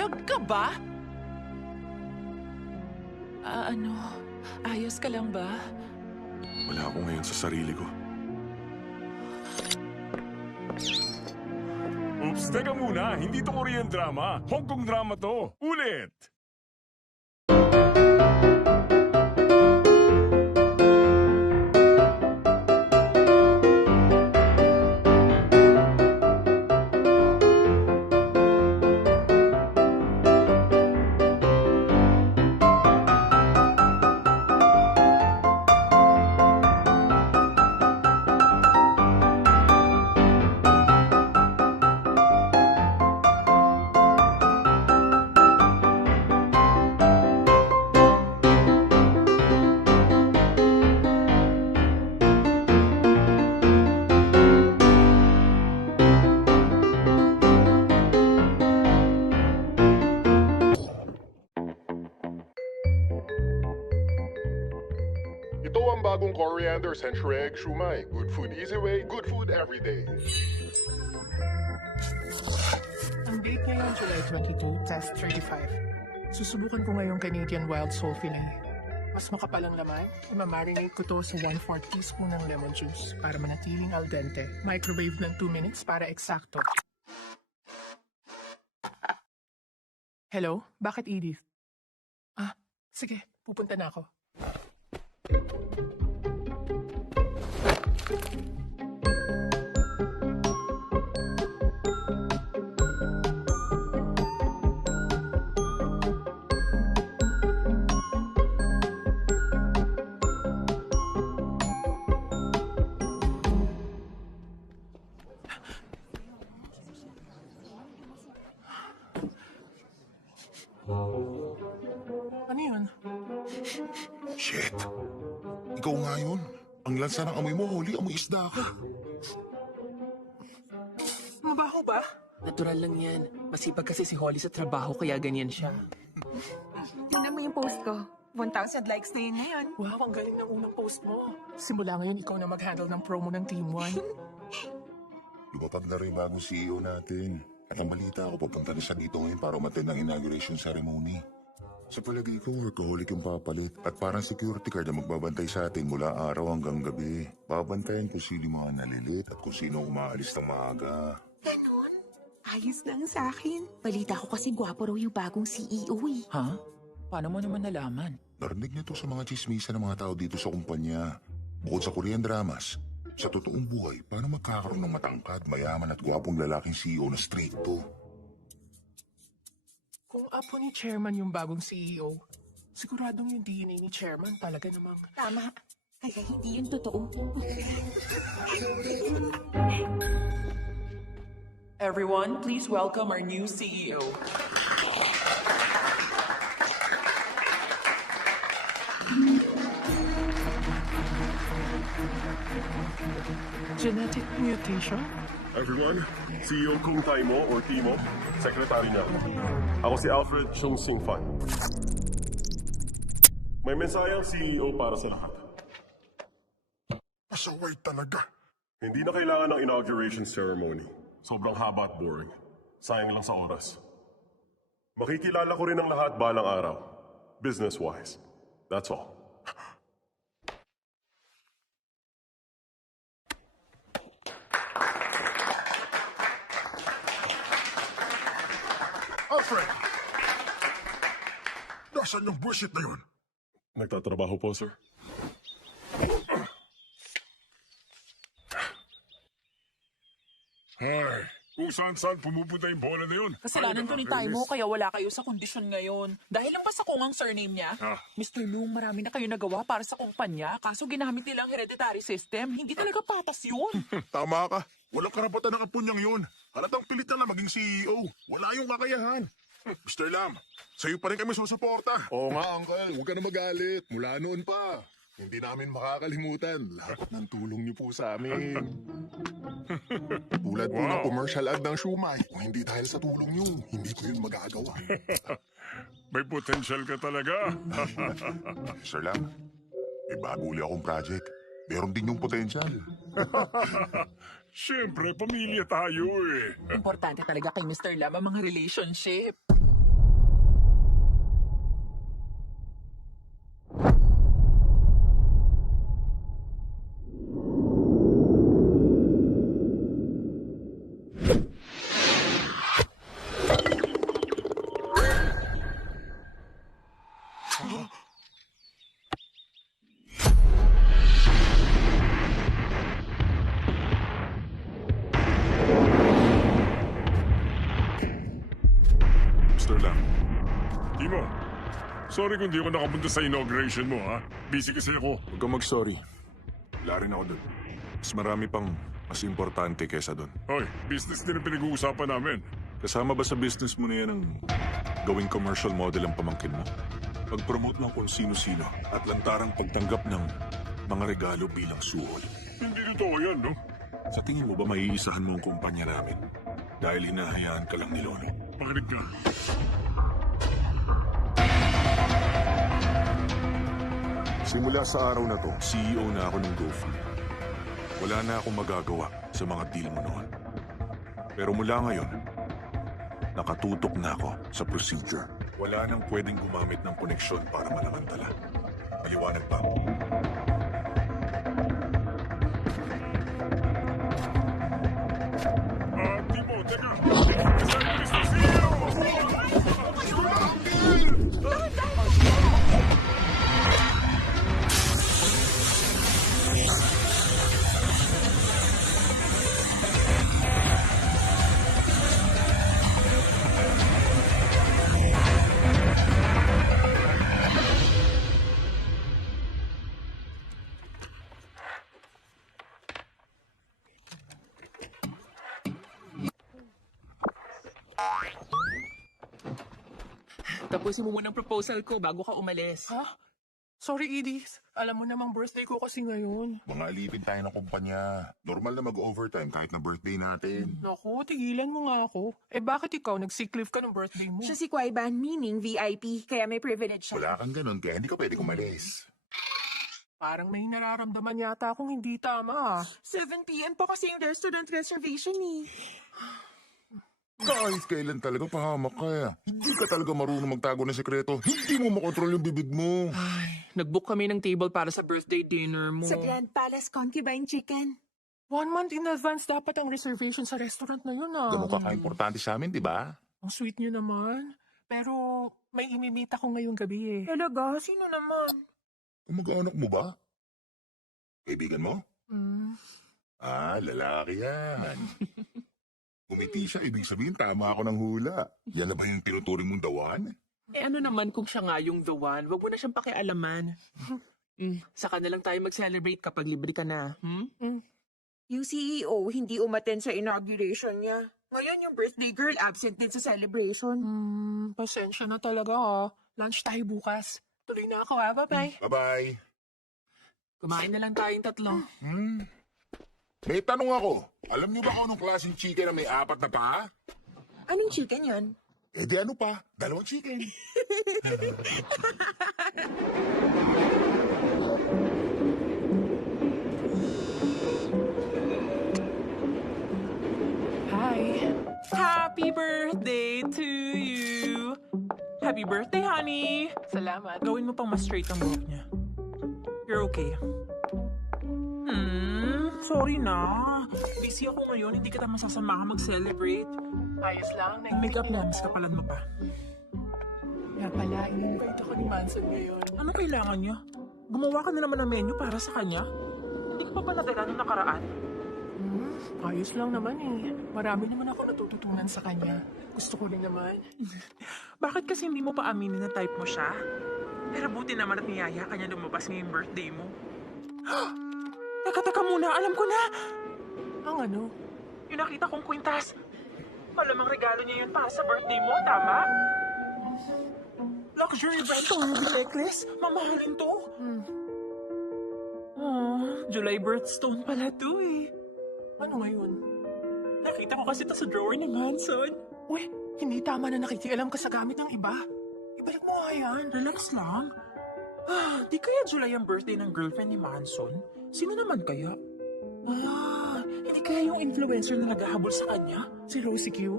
Bulag ka ba? Ayos ka lang ba? Wala ako ngayon sa sarili ko. Oops, teka muna. Hindi to Korean drama. Hong Kong drama to. Ulit! Ito ang bagong coriander century egg shumai. Good food easy way, good food every day. Ang date ngayon, July 22, test 35. Susubukan ko ngayong Canadian Wild Soul Fillet. Mas makapal ang laman, imamarinate ko to sa 1/4 teaspoon ng lemon juice para manatiling al dente. Microwave ng 2 minutes para eksakto. Hello? Bakit Edith? Sige, pupunta na ako. Ano yun? Shit! Ikaw nga yun. Ang lansa ng amoy mo, Holly, amoy isda ka. Mabaho ba? Natural lang yan. Masipag kasi si Holly sa trabaho kaya ganyan siya. Tingnan mo yung post ko. 1,000 likes na yun ngayon. Wow, ang galing ng unang post mo. Simula ngayon, ikaw na mag-handle ng promo ng Team 1. Lumapag na rin bagong CEO natin. At ang balita ako, papunta na siya dito ngayon para umattend ng inauguration ceremony. Sa palagay ko, workaholic yung papalit at parang security guard na magbabantay sa atin mula araw hanggang gabi. Babantayan kung sino yung mga nalilit at kung sino ang umaalis ng maaga. Ganon? Ayos lang sa akin. Balita ko kasi gwapo raw yung bagong CEO eh. Ha? Paano mo naman nalaman? Narinig niyo to sa mga chismisa ng mga tao dito sa kumpanya. Bukod sa Korean dramas, sa totoong buhay, paano magkakaroon ng matangkad, mayaman at gwapong lalaking CEO na straight to? Kung apo ni Chairman yung bagong CEO, siguradong yung DNA ni Chairman talaga namang... Tama. Kaya hindi yun totoo. Everyone, please welcome our new CEO. Genetic mutation? Everyone, CEO Kung Taimo or Timo, secretary niya. Ako si Alfred Chung Sing Fan. May mensahe ang CEO para sa lahat. Pasaway talaga. Hindi na kailangan ng inauguration ceremony. Sobrang haba at boring. Sayang lang sa oras. Makikilala ko rin ang lahat balang araw. Business-wise. That's all. Alfred! Nasaan yung bullshit na yun? Nagtatrabaho po, sir? Ay, kung saan-saan pumupunta yung bola na yun. Kasalanan to ni Taimo kaya wala kayo sa kondisyon ngayon. Dahil lang pa sa kung ang surname niya. Mr. Loong, marami na kayo nagawa para sa kumpanya. Kaso ginamit nilang hereditary system. Hindi talaga patas yun. Tama ka. Walang karapatan ng apunyang yun. Halatang pilit na maging CEO. Wala yung kakayahan. Mr. Lam, sa'yo pa rin kami susuporta. Oo nga, Uncle. Huwag ka na magalit. Mula noon pa. Hindi namin makakalimutan lahat ng tulong niyo po sa amin. Tulad po ng commercial ad ng Shumai. Kung hindi dahil sa tulong niyo, hindi ko yun magagawa. May potential ka talaga. Sir Lam, may bago uli akong project. Meron din yung potential. Siyempre, pamilya tayo eh. Importante talaga kay Mr. Lam ang mga relationship. Bester lang. Timo, sorry kung di ako nakapunta sa inauguration mo, ha? Busy kasi ako. Huwag kang mag-sorry. Wala rin ako dun. Mas marami pang mas importante kesa dun. Hoy, business din ang pinag-uusapan namin. Kasama ba sa business mo na yan ang gawing commercial model ang pamangkin mo? Pag-promote lang kung sino-sino at lantarang pagtanggap ng mga regalo bilang suhol. Hindi totoo yan, no? Sa tingin mo ba maiisahan mo ang kumpanya namin? Dahil hinahayaan ka lang ni Lolo. Pakinig ka. Simula sa araw na to, CEO na ako ng GoFood. Wala na akong magagawa sa mga deal mo noon. Pero mula ngayon, nakatutok na ako sa procedure. Wala nang pwedeng gumamit ng koneksyon para manamantala. Maliwanag pa. Timo, teka! Kasama ni sa CEO! Tapusin mo muna ang proposal ko bago ka umalis. Ha? Sorry, Edith. Alam mo namang birthday ko kasi ngayon. Mga alipin tayo ng kumpanya. Normal na mag-overtime kahit na birthday natin. Naku, tigilan mo nga ako. Eh bakit ikaw nag-sick leave ka ng birthday mo? Siya si Kwaiban, meaning VIP, kaya may privilege siya. Wala kang ganun, kaya hindi ka pwede kumalis. Parang may nararamdaman yata akong hindi tama. 7 p.m. pa kasi yung restaurant reservation eh. Kahit kailan talaga pahamak ka. Hindi ka talaga marunong magtago ng sekreto. Hindi mo makontrol yung bibig mo. Nag-book kami ng table para sa birthday dinner mo. Sa Grand Palace Concubine Chicken. 1 month in advance dapat ang reservation sa restaurant na yun ah. Ganun ka ka-importante sa amin, di ba? Ang sweet niyo naman. Pero may imimita ko ngayong gabi eh. Talaga? Sino naman? Kamag-anak mo ba? Kaibigan mo? Hmm. Lalaki yan. Umiti siya, ibig sabihin tama ako ng hula. Yan na ba yung tinuturing mong dawan? Eh ano naman kung siya nga yung the one? Wag mo na siyang pakialaman. Saka na lang tayo mag-celebrate kapag libre ka na. Yung CEO hindi umaten sa inauguration niya. Ngayon yung birthday girl absent din sa celebration. Pasensya na talaga ah. Lunch tayo bukas. Tuloy na ako ah. Bye-bye. Bye-bye. Kumain na lang tayong tatlo. May tanong ako. Alam niyo ba kung anong klaseng chicken na may 4 na paa? Anong chicken yun? Eh di ano pa? 2 chicken. Hi. Happy birthday to you! Happy birthday, honey! Salamat. Gawin mo pang mas straight ang buhok niya. You're okay. Sorry na. Busy ako ngayon, hindi kita masasama mag-celebrate. Ayos lang. Makeup na, mas kapalan mo pa. Nga pala, in-invite ako ni Manson ngayon. Ano kailangan niya? Gumawa ka na naman ng menu para sa kanya? Hindi ka pa ba nadala nung nakaraan? Ayos lang naman eh. Marami naman ako natututunan sa kanya. Gusto ko rin naman. Bakit kasi hindi mo pa aminin na type mo siya? Pero buti naman at niyaya ka niya lumabas ngayong birthday mo. Teka muna, alam ko na! Ang ano? Yung nakita kong kwintas. Malamang regalo niya yun para sa birthday mo, tama? Luxury brand to ruby necklace. Mamahalin to. July birthstone pala to eh. Ano ngayon? Nakita ko kasi ito sa drawer ni Manson. Uy, hindi tama na nakikialam ka sa gamit ng iba. Ibalik mo nga yan. Relax lang. Di kaya July ang birthday ng girlfriend ni Manson? Sino naman kaya? Hindi kaya yung influencer na naghahabol sa kanya? Si Rosie Q?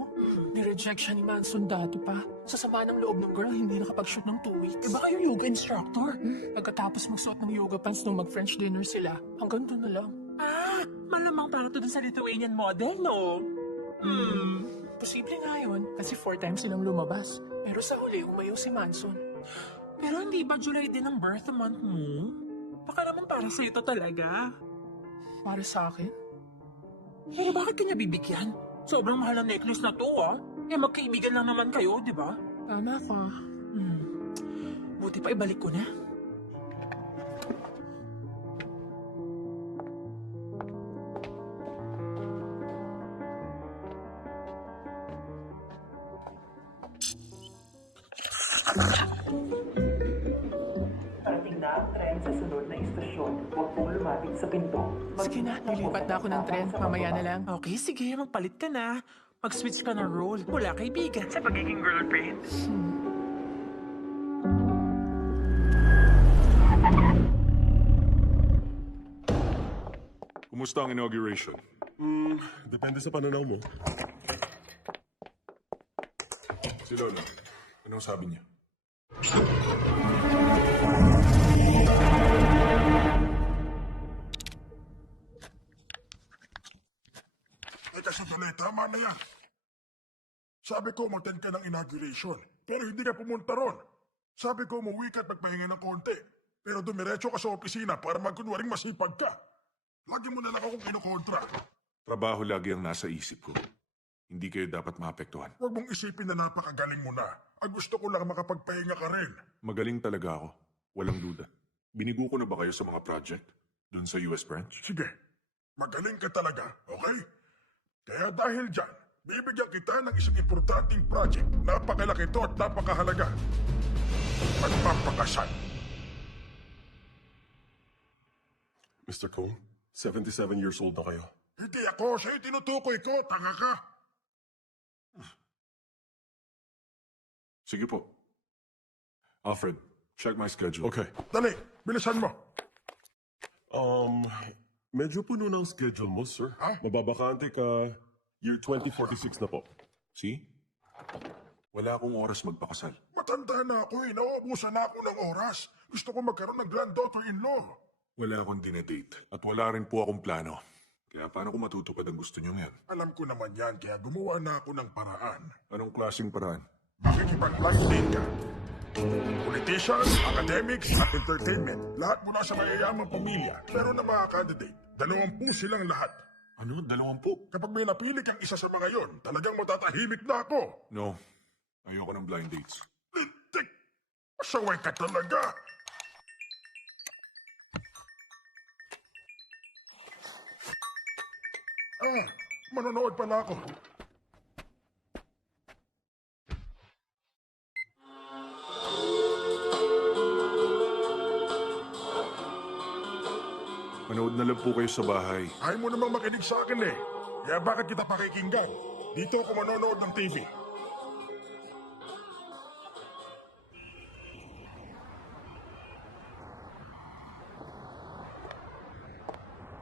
Nireject siya ni Manson dati pa. Sa sama ng loob ng girl, hindi nakapag-shoot ng 2 weeks. Eh baka yung yoga instructor? Pagkatapos magsuot ng yoga pants nung mag-French dinner sila, hanggang doon na lang. Malamang para to dun sa Lithuanian model, no? Posible nga yun, kasi 4 times silang lumabas. Pero sa huli, umayaw si Manson. Pero hindi ba July din ang birth month mo? Baka naman para sa'yo to talaga. Para sa akin? Eh, bakit kanya bibigyan? Sobrang mahal ang necklace na to, ah. Eh, magkaibigan lang naman kayo, di ba? Tama ka. Buti pa ibalik ko na. Parating na ang tren sa sunod na istasyon. Huwag pong lumapit sa pinto. Sige na, lilipat na ako ng tren. Mamaya na lang. Okay, sige. Magpalit ka na. Mag-switch ka ng role mula kaibigan sa pagiging girlfriend. Kumusta ang inauguration? Depende sa pananaw mo. Si Lola, anong sabi niya? Teka sandali, tama na yan. Sabi ko mag-attend ka ng inauguration, pero hindi ka pumunta ron. Sabi ko umuwi ka at magpahinga ng konti, pero dumiretso ka sa opisina para magkunwaring masipag ka. Lagi mo na lang akong kinukontra. Trabaho lagi ang nasa isip ko. Hindi kayo dapat maapektuhan. Huwag mong isipin na napakagaling mo na. Ang gusto ko lang makapagpahinga ka rin. Magaling talaga ako. Walang duda. Binigo ko na ba kayo sa mga project? Doon sa US branch? Sige, magaling ka talaga, okay? Kaya dahil dyan, bibigyan kita ng isang importanteng project. Napakalaki ito at napakahalaga. Magpapakasal. Mr. Cole, 77 years old na kayo. Hindi ako, sa'yo tinutukoy ko, tanga ka. Sige po. Alfred, check my schedule. Okay. Dali, bilisan mo. Medyo puno ng schedule mo, sir. Ha? Mababakante ka year 2046 na po. See? Wala akong oras magpakasal. Matanda na ako eh, nauubusan na ako ng oras. Gusto ko magkaroon ng granddaughter-in-law. Wala akong dinedate. At wala rin po akong plano. Kaya paano ko matutupad ang gusto niyo ngayon? Alam ko naman yan, kaya gumawa na ako ng paraan. Anong klaseng paraan? Makikipag-blind date ka. Politicians, academics, at entertainment. Lahat mula sa mayayamang pamilya. Meron na mga candidate. 20 silang lahat. Ano? 20? Kapag may napili kang isa sa mga yon, talagang matatahimik na ako. No. Ayoko ng blind dates. Lintik! Masaway ka talaga. Manonood pala ako. Manood na lang po kayo sa bahay. Ayaw mo namang makinig sa akin eh. Kaya bakit kita pakikinggan? Dito ako manonood ng TV.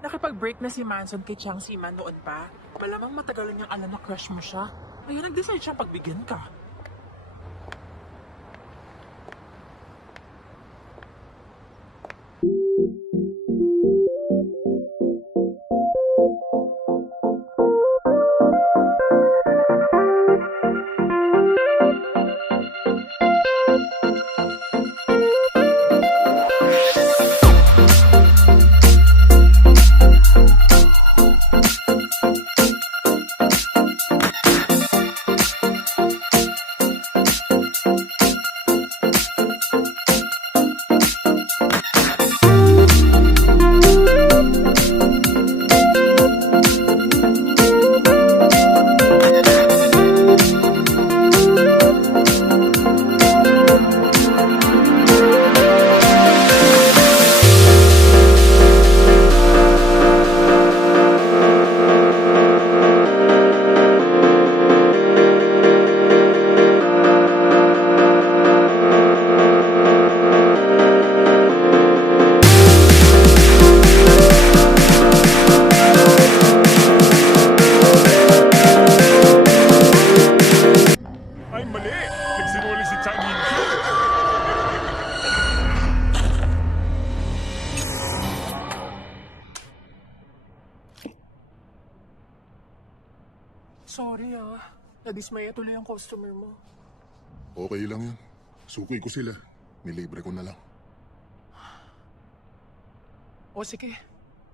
Nakipag-break na si Manson kay Chang Siman noon pa. Malamang matagal niyang alam na crush mo siya. Kaya nag-decide siyang pagbigyan ka. Ay, mali! Nagsinuli si Chang Yin-kyu. Sorry Nadismaya tuloy ang customer mo. Okay lang yun. Sukoy ko sila. Nilibre ko na lang. O sige,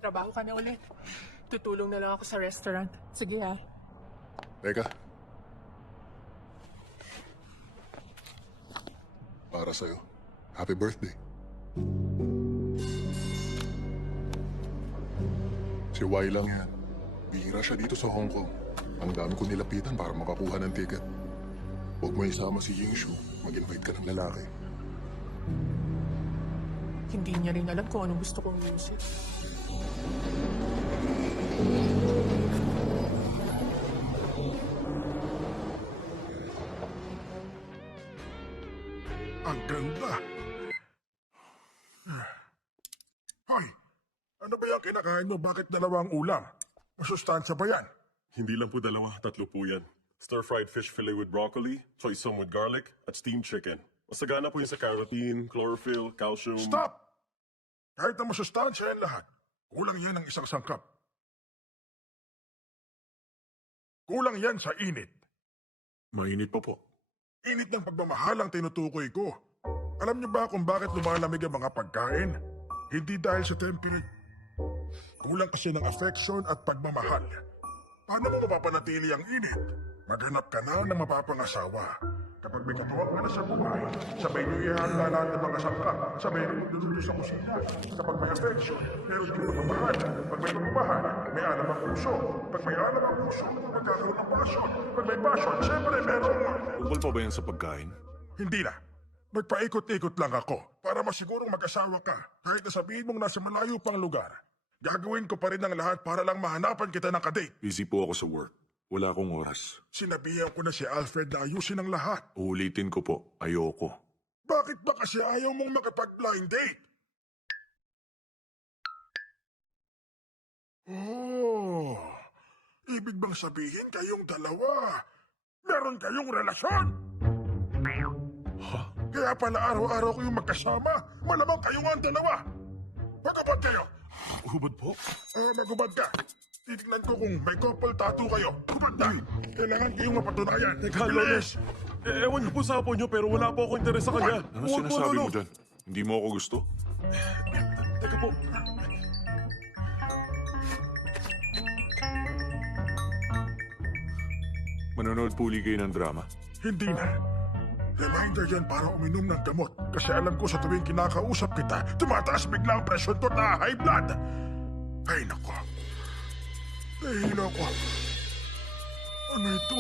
trabaho ka na ulit. Tutulong na lang ako sa restaurant. Sige Teka. Para sa'yo. Happy birthday. Si Y lang yan. Bihira siya dito sa Hong Kong. Ang dami ko nilapitan para makakuha ng ticket. Huwag mo isama si Yingshu. Mag-invite ka ng lalaki. Hindi niya rin alam kung anong gusto kong music. Ang ganda. Hoy, ano ba yung kinakain mo? Bakit dalawang ulam? Masustansya ba yan? Hindi lang po dalawa, tatlo po yan. Stir-fried fish fillet with broccoli, soy sauce with garlic, at steamed chicken. Masagana po yun sa carotene, chlorophyll, calcium. Stop! Kahit na masustansya yan lahat, kulang yan ng isang sangkap. Kulang yan sa init. Mainit pa po. Init ng pagmamahal ang tinutukoy ko. Alam niyo ba kung bakit lumalamig ang mga pagkain? Hindi dahil sa temperature. Kulang kasi ng affection at pagmamahal. Paano mo mapapanatili ang init? Maghanap ka na ng mapapangasawa. Kapag may katuwang ka na sa buhay, sabay niyo ihanda lahat ng mga sangkap. Sabay niyo magluluto sa kusina. Kapag may affection, meron din pagmamahal. Pag may pagmamahal, may alam ang puso. Pag may alam ang puso, magkakaroon ng passion. Pag may passion, syempre merong... Tungkol pa ba yan sa pagkain? Hindi na. Magpaikot-ikot lang ako para masigurong mag-asawa ka. Kahit na sabihin mong nasa malayo pang lugar. Gagawin ko pa rin ang lahat para lang mahanapan kita ng kadate. Busy po ako sa work. Wala akong oras. Sinabihan ko na si Alfred na ayusin ang lahat. Uulitin ko po, ayoko. Bakit ba kasi ayaw mong makapag-blind date? Oh, ibig bang sabihin kayong dalawa? Meron kayong relasyon? Kaya pala araw-araw kayong magkasama. Malamang kayong ang dalawa. Magubad kayo. Hubad po? Magubad ka. Titignan ko kung may couple tattoo kayo. Hubad na. Kailangan kayong mapatunayan. Teka, Loles. Ewan niyo po sa apo niyo, pero wala po ako interes sa kanya. Ano sinasabi mo dyan? Hindi mo ako gusto? Teka po. Manonood puli kayo ng drama. Hindi na. Reminder yan para uminom ng gamot. Kasi alam ko sa tuwing kinakausap kita, tumataas bigla ang presyon ko na high blood. Ay, nako. Nahihilo ko. Ano ito?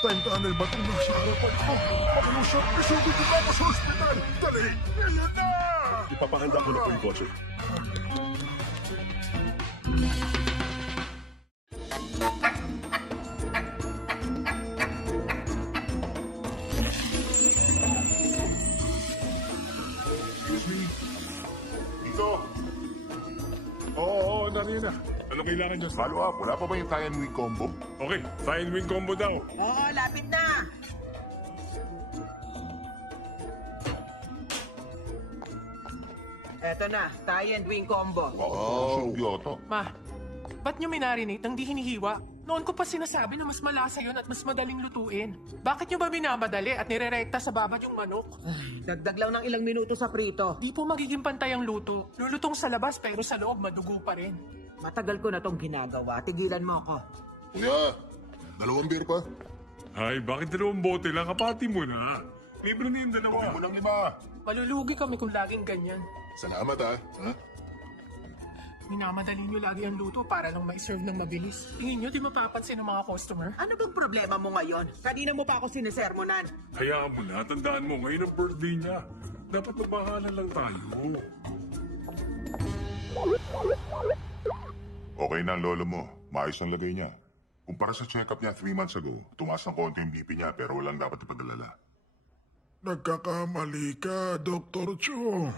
Time tunnel ba itong nasa harapan ko? Makiusap, isugod ko ako sa ospital. Dali, ngayon na! Ipapahanda ko na po yung kotse. Dito. Oo, narina. Ano kailangan niyo? Follow up, wala pa ba yung tie and wing combo? Okay, fine win combo daw. Oo, lapit na. Eto na, tie and wing combo. Oo, Yoto. Ma, ba't nyo minarinate nang di hinihiwa? Noon ko pa sinasabi na mas malasa yun at mas madaling lutuin. Bakit nyo ba minamadali at nirerekta sa babad yung manok? Dagdag lang ng ilang minuto sa prito. Di po magiging pantay ang luto. Lulutong sa labas pero sa loob madugo pa rin. Matagal ko na tong ginagawa. Tigilan mo ako. Kuya, dalawang beer pa. Ay, bakit dalawang bote lang? Kapati mo na. Libre na yung dalawa. Huwag mo lang iba. Malulugi kami kung laging ganyan. Salamat ha. Minamadali nyo lagi ang luto para lang ma-serve ng mabilis. Tingin nyo di mapapansin ng mga customer? Ano bang problema mo ngayon? Kanina mo pa ako sinesermonan. Hayaan mo na. Tandaan mo, ngayon ang birthday niya. Dapat magbahalan lang tayo. Okay na ang lolo mo. Maayos ang lagay niya. Kumpara sa check-up niya 3 months ago, tumaas ng konti yung BP niya pero walang dapat ipadalala. Nagkakamali ka, Dr. Chong.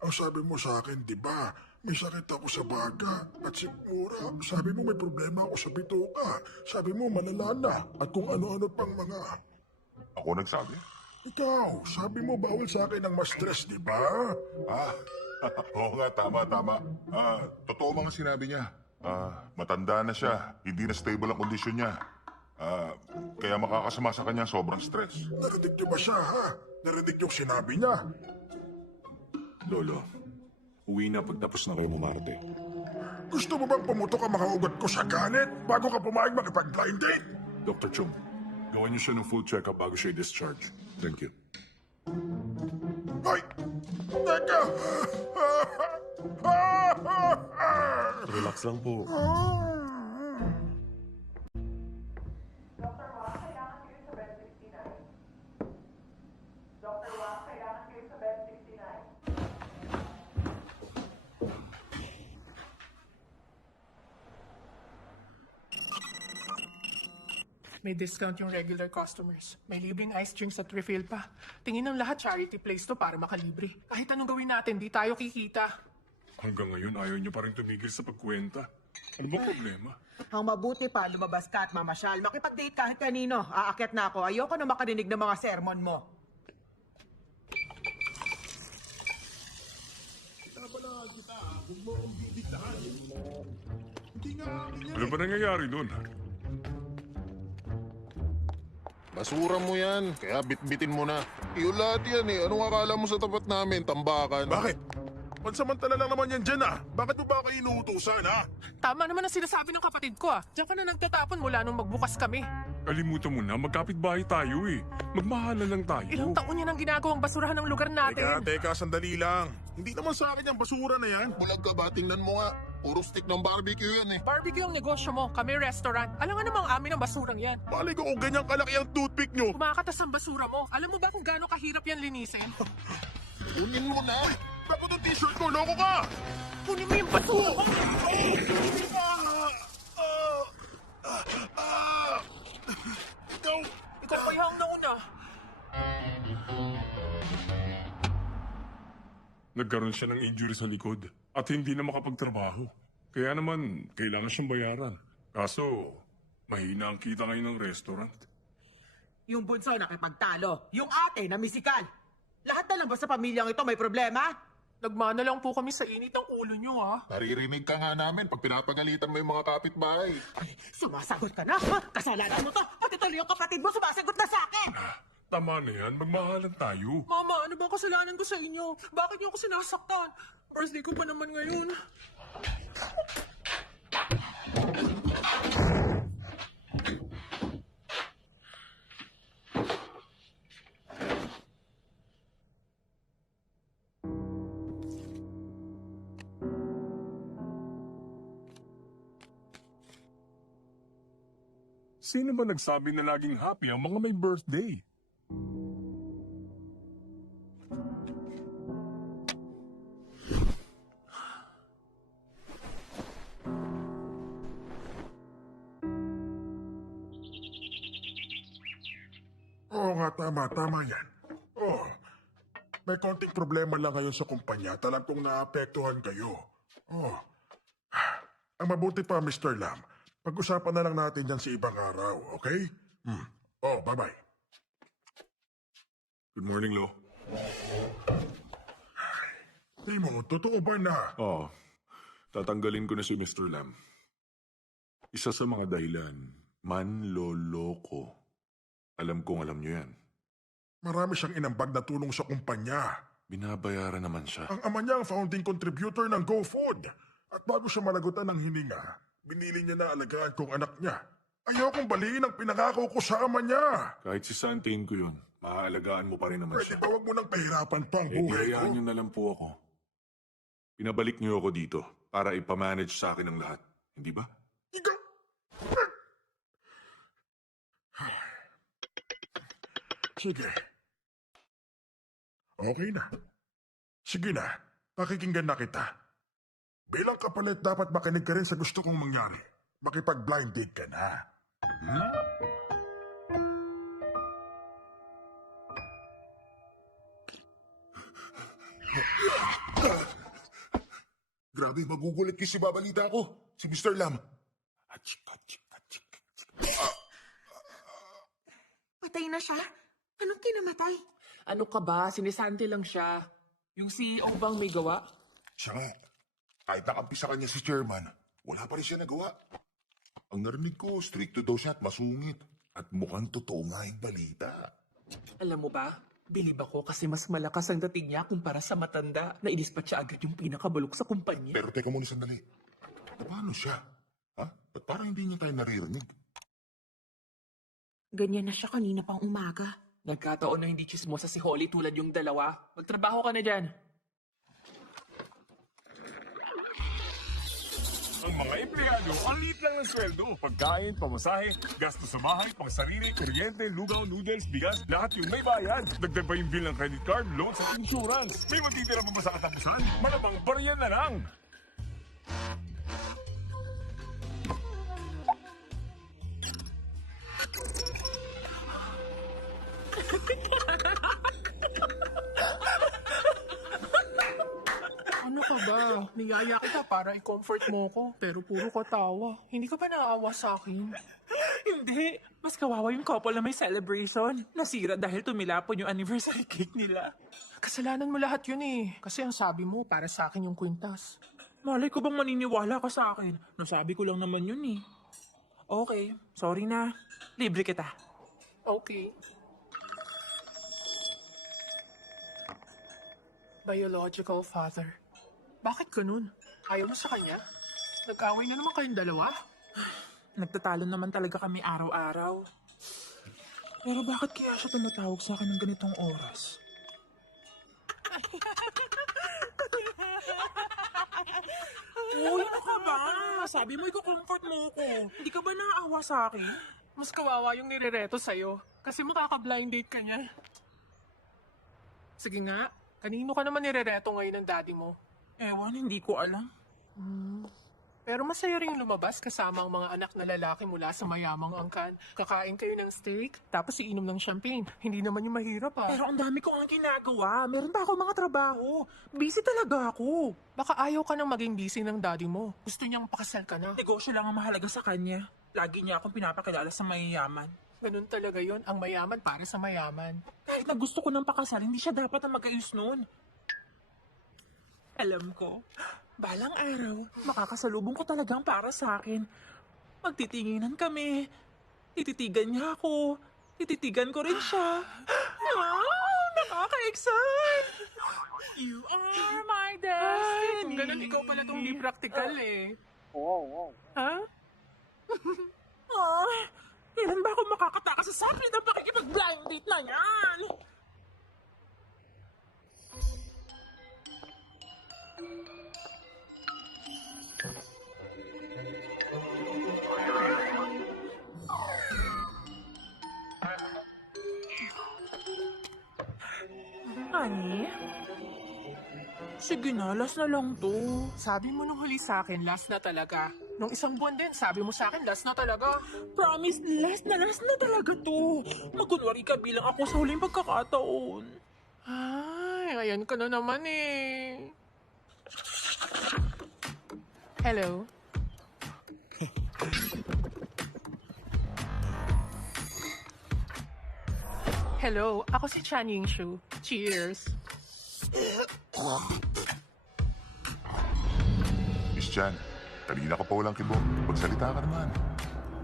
Ang sabi mo sa akin, di ba, may sakit ako sa baga at sigmura. Sabi mo may problema ako sa bituka. Sabi mo malala na at kung ano-ano pang mga... Ako nagsabi? Ikaw, sabi mo bawal sa akin ang ma-stress, di ba? Oo nga, tama. Totoo mga sinabi niya. Matanda na siya. Hindi na stable ang kondisyon niya. Kaya makakasama sa kanya sobrang stress. Narinig niyo ba siya, ha? Narinig yung sinabi niya. Lolo, uwi na pagtapos na kayo mamarte. Gusto mo bang pumutok ang mga ugat ko sa galit bago ka pumayag makipag-blind date? Dr. Chung, gawan niyo siya ng full check-up bago siya i-discharge. Thank you. Hoy! Teka! Relax lang po. May discount yung regular customers. May libreng ice drinks at refill pa. Tingin ng lahat charity place to para makalibre. Kahit anong gawin natin, di tayo kikita. Hanggang ngayon, ayaw niyo pa rin tumigil sa pagkwenta. Ano ba problema? Ang mabuti pa, lumabas ka at mamasyal. Makipag-date kahit kanino. Aakyat na ako. Ayoko na makarinig ng mga sermon mo. Ano ba nangyayari doon? Basura mo yan, kaya bitbitin mo na. Iyo lahat yan eh. Anong akala mo sa tapat namin? Tambakan. Bakit? Pansamantala lang naman yan dyan Bakit mo ba kayo inuutusan Tama naman ang sinasabi ng kapatid ko Diyan ka na nagtatapon mula nung magbukas kami. Kalimutan mo na, magkapit-bahay tayo eh. Magmahalan lang tayo. Ilang taon yan ang ginagawang basurahan ng lugar natin. Teka, sandali lang. Hindi naman sa akin yung basura na yan. Bulag ka ba? Tingnan mo nga. Puro stick ng barbecue yan eh. Barbecue ang negosyo mo, kami restaurant. Alam nga namang amin ang basurang yan. Malay ko kung ganyang kalaki ang toothpick nyo. Kumakatas ang basura mo. Alam mo ba kung gaano kahirap yan linisin? Kunin mo na. Bago tong t-shirt ko, loko ka! Kunin mo yung basura mo! Ikaw kaya ang nauna. Nagkaroon siya ng injury sa likod at hindi na makapagtrabaho. Kaya naman, kailangan siyang bayaran. Kaso, mahina ang kita ngayon ng restaurant. Yung bunso nakipagtalo. Yung ate na misikal. Lahat na lang ba sa pamilyang ito may problema? Nagmana lang po kami sa init ng ulo nyo, Naririnig ka nga namin pag pinapagalitan mo yung mga kapitbahay. Sumasagot ka na, ha? Kasalanan mo to. Pati tuloy yung kapatid mo sumasagot na sa akin. Tama na yan, magmahalan tayo. Mama, ano ba ang kasalanan ko sa inyo? Bakit niyo ako sinasaktan? Birthday ko pa naman ngayon. Sino ba nagsabi na laging happy ang mga may birthday? Oo nga, tama yan. Oh, may konting problema lang ngayon sa kumpanya. Talag kong naapektuhan kayo. Oh, ang mabuti pa, Mr. Lam. Pag-usapan na lang natin yan sa ibang araw, okay? Oh, bye-bye. Good morning, Lo. Timo, totoo ba na? Oo. Tatanggalin ko na si Mr. Lam. Isa sa mga dahilan, manloloko. Alam kong alam niyo yan. Marami siyang inambag na tulong sa kumpanya. Binabayaran naman siya. Ang ama niya ang founding contributor ng GoFood. At bago siya managutan ng hininga, binili niya na alagaan kong anak niya. Ayokong baliin ang pinangako ko sa ama niya. Kahit si Santin ko yun, maaalagaan mo pa rin naman Pwede siya. ba wag mo nang pahirapan pa ang buhay ko? Hayaan niyo na lang po ako. Pinabalik niyo ako dito para ipamanage sa akin ang lahat. Hindi ba? Ikaw... Sige. Okay na. Sige na. Pakikinggan na kita. Bilang kapalit, dapat makinig ka rin sa gusto kong mangyari. Makipag-blind date ka na. Grabe, magugulat kayo si babalita ko. Si Mr. Lam. Patay na siya? Anong kinamatay? Ano ka ba? Sinisanti lang siya. Yung CEO bang may gawa? Siya nga. Kahit nakampi sa kanya si chairman, wala pa rin siya nagawa. Ang narinig ko, stricto daw siya at masungit. At mukhang totoo nga yung balita. Alam mo ba? Bilib ako kasi mas malakas ang dating niya kumpara sa matanda na inispat siya agad yung pinakabalok sa kumpanya. Pero teka muna sandali. Paano siya? Ha? Ba't parang hindi niya tayo naririnig? Ganyan na siya kanina pang umaga. Nagkataon na hindi chismosa si Holly tulad yung dalawa. Magtrabaho ka na dyan. Ang mga empleyado, ang liit lang ng sweldo. Pagkain, pamasahe, gasto sa bahay, pangsarili, kuryente, lugaw, noodles, bigas, lahat yung may bayad. Dagdag pa yung bill ng credit card, loans at insurance. May matitira pa ba sa katapusan? Malamang bariyan na lang. Ano ka ba? Niyaya kita para i-comfort mo ko. Pero puro ka tawa. Hindi ka ba naawa sa akin? Hindi. Mas kawawa yung couple na may celebration. Nasira dahil tumilapon yung anniversary cake nila. Kasalanan mo lahat yun eh. Kasi ang sabi mo, para sa akin yung kwintas. Malay ko bang maniniwala ka sa akin? Nasabi ko lang naman yun eh. Okay, sorry na. Libre kita. Okay. Biological father. Bakit ganun? Ayaw mo sa kanya? Nag-away na naman kayong dalawa? Nagtatalo naman talaga kami araw-araw. Pero bakit kaya siya tumatawag sa akin ng ganitong oras? Uy, ano ka ba? Sabi mo, i-comfort mo ko. Hindi ka ba naaawa sa akin? Mas kawawa yung nirereto sa'yo. Kasi makaka-blind date ka niya. Sige nga, kanino ka naman nirereto ngayon ng daddy mo? Ewan, hindi ko alam. Pero masaya rin lumabas kasama ang mga anak na lalaki mula sa mayamang angkan. Kakain kayo ng steak, tapos iinom ng champagne. Hindi naman yung mahirap ah. Pero ang dami ko ang ginagawa. Meron pa ako mga trabaho. Busy talaga ako. Baka ayaw ka nang maging busy ng daddy mo. Gusto niyang pakasal ka na. Negosyo lang ang mahalaga sa kanya. Lagi niya akong pinapakilala sa mayayaman. Ganun talaga yon, ang mayaman para sa mayaman. Kahit na gusto ko ng pakasal, hindi siya dapat ang mag-ayos noon. Alam ko, balang araw, makakasalubong ko talagang para sa akin. Magtitinginan kami. Tititigan niya ako. Tititigan ko rin siya. Wow! Nakaka-excite! You are my destiny. Kung ganun, ikaw pala itong di practical eh. Ha? Kailan ba ako makakatakas sa saplit ng pakikipag-blind date na yan? Honey? Sige na, last na lang to. Sabi mo nung huli sa akin, last na talaga. Nung isang buwan din, sabi mo sa akin, last na talaga. Promise, last na talaga to. Magkunwari ka bilang ako sa huling pagkakataon. Ay, ayan ka na naman eh. Hello? Hello, ako si Chan Yingshu. Cheers. Miss Chan, kanina ka pa walang kibong. Pagsalita ka naman.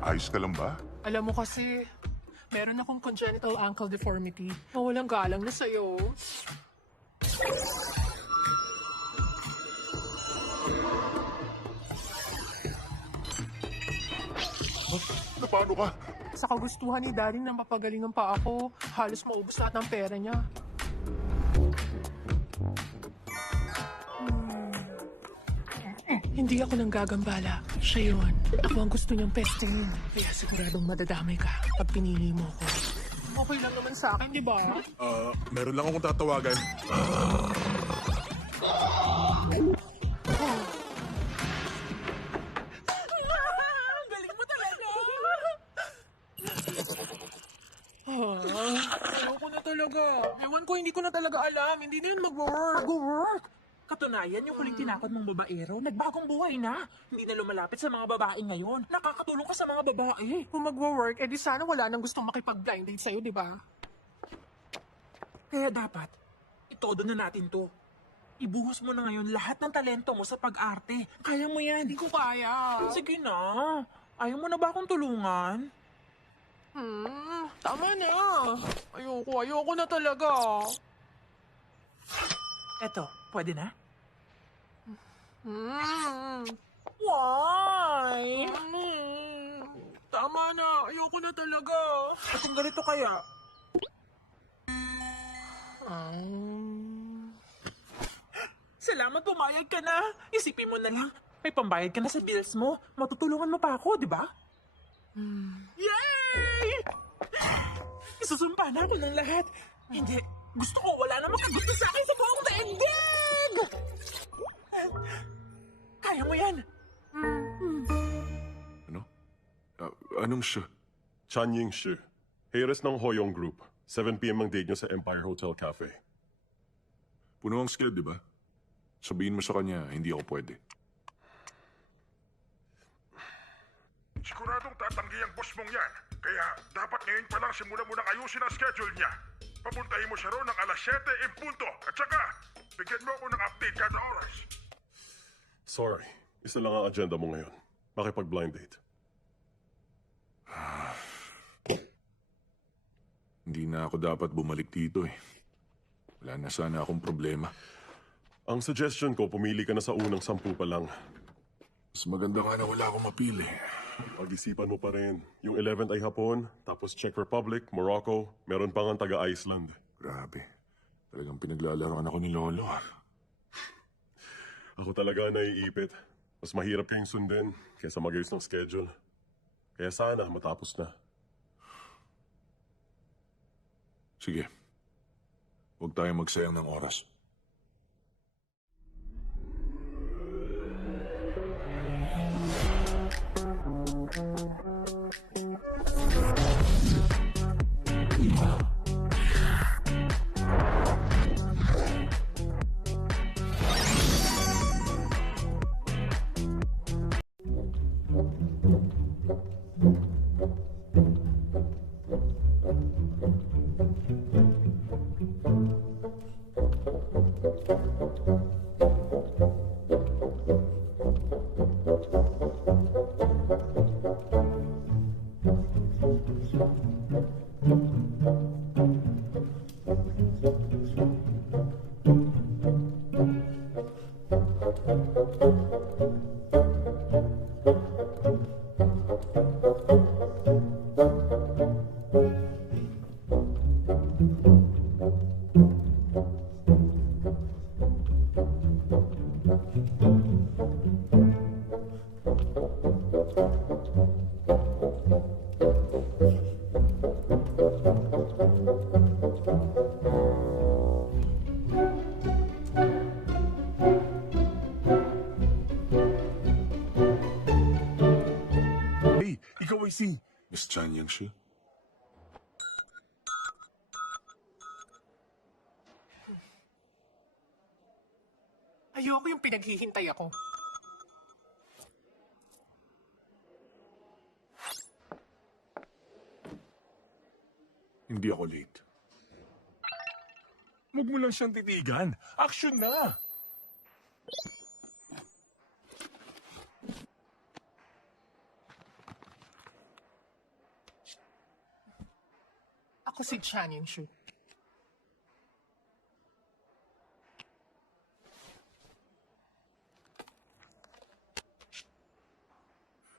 Ayos ka lang ba? Alam mo kasi, meron akong congenital ankle deformity. Mawalang galang na sa'yo. Paano ka? Sa kagustuhan ni Daddy na mapagalingan pa ako, halos maubos lahat ng pera niya. Hindi ako nang gagambala. Siya yun. Ako ang gusto niyang pestengin. Kaya siguradong madadamay ka pag pinili mo ko. Okay lang naman sa akin, di ba? Meron lang akong tatawagan. Ang galing mo talaga! Ayoko na talaga. Ewan ko, hindi ko na talaga alam. Hindi na yun mag-work. Katunayan, yung huling tinakot mong babaero, nagbagong buhay na. Hindi na lumalapit sa mga babae ngayon. Nakakatulong ka sa mga babae. Kung mag-work, edi sana wala nang gustong makipag-blind date sa'yo, di ba? Kaya dapat, itodo na natin to. Ibuhos mo na ngayon lahat ng talento mo sa pag-arte. Kaya mo yan. Hindi ko kaya. Sige na. Ayaw mo na ba akong tulungan? Tama na. Ayoko na talaga. Eto, pwede na? Hmm. Why? Tama na. Ayoko na talaga. At kung ganito kaya, Salamat, pumayag ka na. Isipin mo na lang, may pambayad ka na sa bills mo. Matutulungan mo pa ako, di ba? Yay! Isusumpa na ako ng lahat. Hindi, gusto ko wala namang kagusto sa akin sa buong daigdig! Kaya mo yan. Ano? Anong siya? Chan Ying Shi. Harris ng Hoyong Group. 7 p.m. ang date niyo sa Empire Hotel Cafe. Puno ang skill, di ba? Sabihin mo sa kanya, hindi ako pwede. Siguradong tatanggi ang boss mong yan. Kaya dapat ngayon pa lang simulan mo nang ayusin ang schedule niya. Papuntahin mo siya roon ng alas 7 in punto. At saka, bigyan mo ako ng update kada oras. Sorry, isa lang ang agenda mo ngayon. Makipag-blind date. Hindi na ako dapat bumalik dito eh. Wala na sana akong problema. Ang suggestion ko, pumili ka na sa unang 10 pa lang. Mas maganda nga na wala akong mapili. Pag-isipan mo pa rin. Yung 11th ay Hapon, tapos Czech Republic, Morocco, meron pa nga taga-Iceland. Grabe. Talagang pinaglalaroan ako ni Lolo. Ako talaga naiipit. Mas mahirap kayong sundin kaysa mag-ayos ng schedule. Kaya sana matapos na. Sige. Huwag tayong magsayang ng oras. Hey, ikaw ay si... Miss Chan Yang-shi? Ayoko yung pinaghihintay ako. Hindi ako late. Huwag mo lang siyang titigan. Action na! Ako si Chan Ying-shu.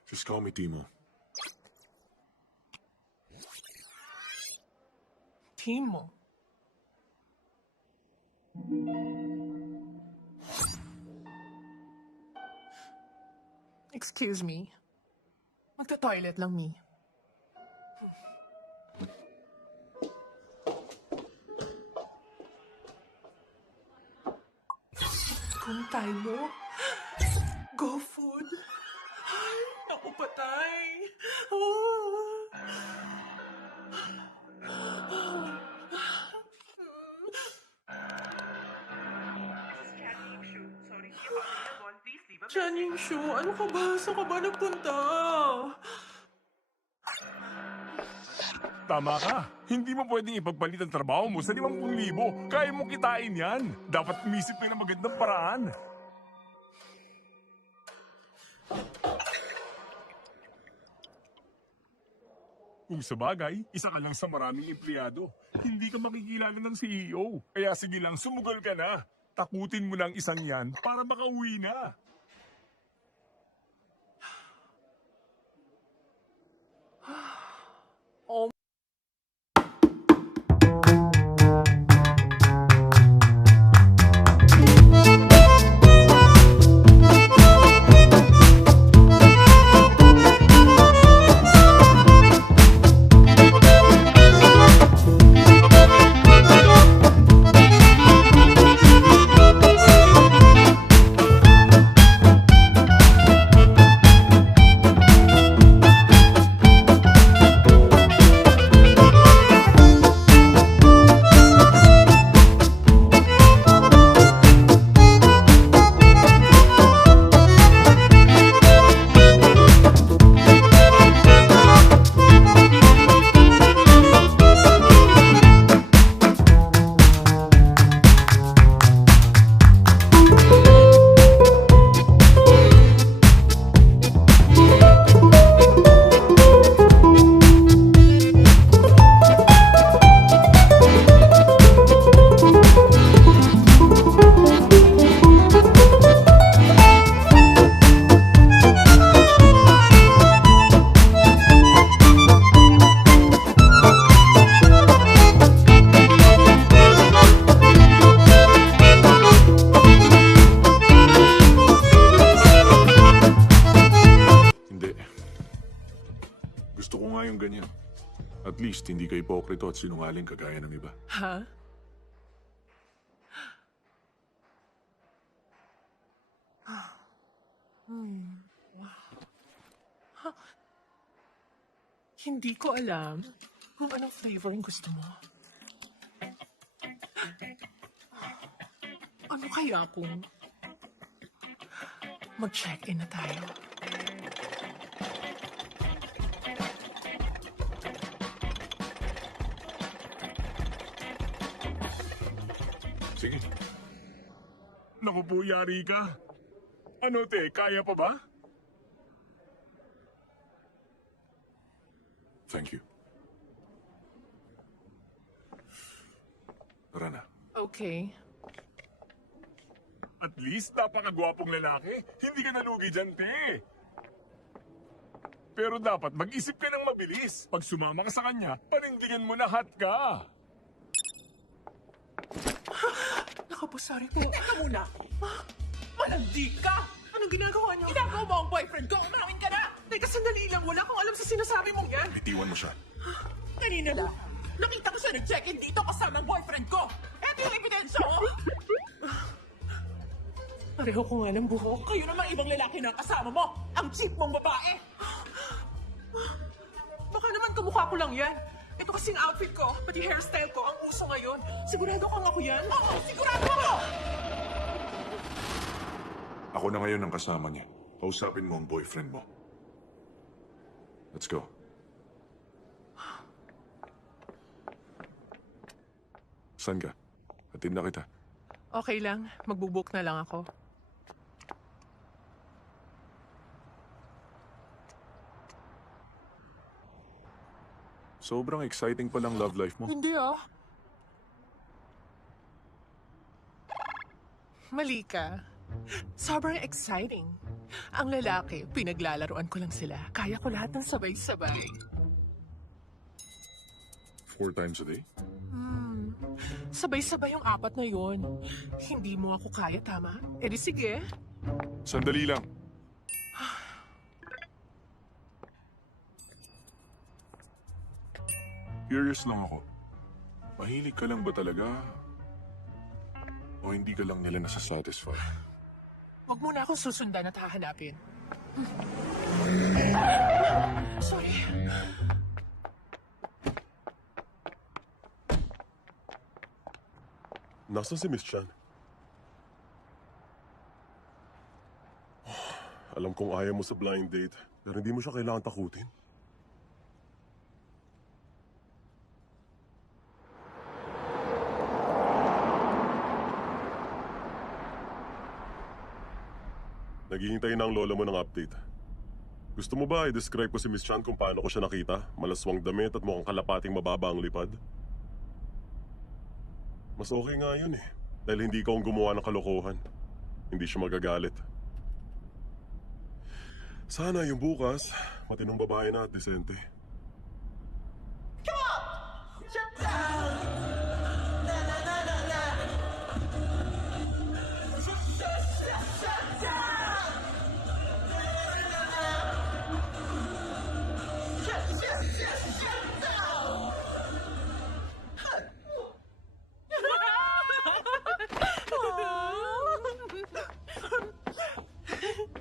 Just call me Timo. Team mo. Excuse me. Magta-toilet lang, me. Kung tayo, go food. Ay, ako patay. Oh. Chan Ying-shu, ano ka ba? Saan ka ba nagpunta? Tama ka. Hindi mo pwedeng ipagpalit ang trabaho mo sa 50,000. Kaya mong kitain yan. Dapat umisip ka ng magandang paraan. Kung sa bagay, isa ka lang sa maraming empleyado. Hindi ka makikilala ng CEO. Kaya sige lang, sumugal ka na. Takutin mo lang isang yan para makauwi na. hipokrito at sinungaling kagaya ng iba. Ha? Hindi ko alam kung anong flavor yung gusto mo. Ano kaya kung mag-check-in na tayo? Sige. Naku po, yari ka. Ano te, kaya pa ba? Thank you. Tara na. Okay. At least napakagwapong lalaki. Hindi ka nalugi dyan, te. Pero dapat mag-isip ka ng mabilis. Pag sumama ka sa kanya, panindigan mo na hot ka. Naku po, sorry po. Teka muna! Malandi ka! Anong ginagawa niyo? Ginagawa mo ang boyfriend ko! Umamin ka na! Teka, sandali lang. Wala akong alam sa sinasabi mong yan. Bitiwan mo siya. Kanina lang! Nakita ko siya nag-check-in dito kasama ang boyfriend ko! Eto yung ebidensya, oh! Pareho ko nga ng buhok. Kayo naman ibang lalaki na kasama mo! Ang cheap mong babae! Baka naman kamukha ko lang yan. Ito kasing outfit ko, pati hairstyle ko ang uso ngayon. Sigurado kang ako yan? Oo! Sigurado ako! Ako na ngayon ang kasama niya. Kausapin mo ang boyfriend mo. Let's go. Saan ka? Hatid na kita. Okay lang. Magbubook na lang ako. Sobrang exciting palang love life mo. Hindi ah. Mali ka. Sobrang exciting. Ang lalaki, pinaglalaruan ko lang sila. Kaya ko lahat ng sabay-sabay. 4 times a day? Sabay-sabay yung 4 na yun. Hindi mo ako kaya, tama? E di sige. Sandali lang. Curious lang ako. Mahilig ka lang ba talaga? O hindi ka lang nila nasasatisfy? Huwag mo na akong susundan at hahanapin. Sorry. Nasaan si Miss Chan? Alam kong ayaw mo sa blind date, pero hindi mo siya kailangan takutin. Naghihintay na ang lola mo ng update. Gusto mo ba i-describe ko si Miss Chan kung paano ko siya nakita? Malaswang damit at mukhang kalapating mababa ang lipad? Mas okay nga yun eh. Dahil hindi ka ang gumawa ng kalokohan. Hindi siya magagalit. Sana yung bukas, matinong babae na at disente.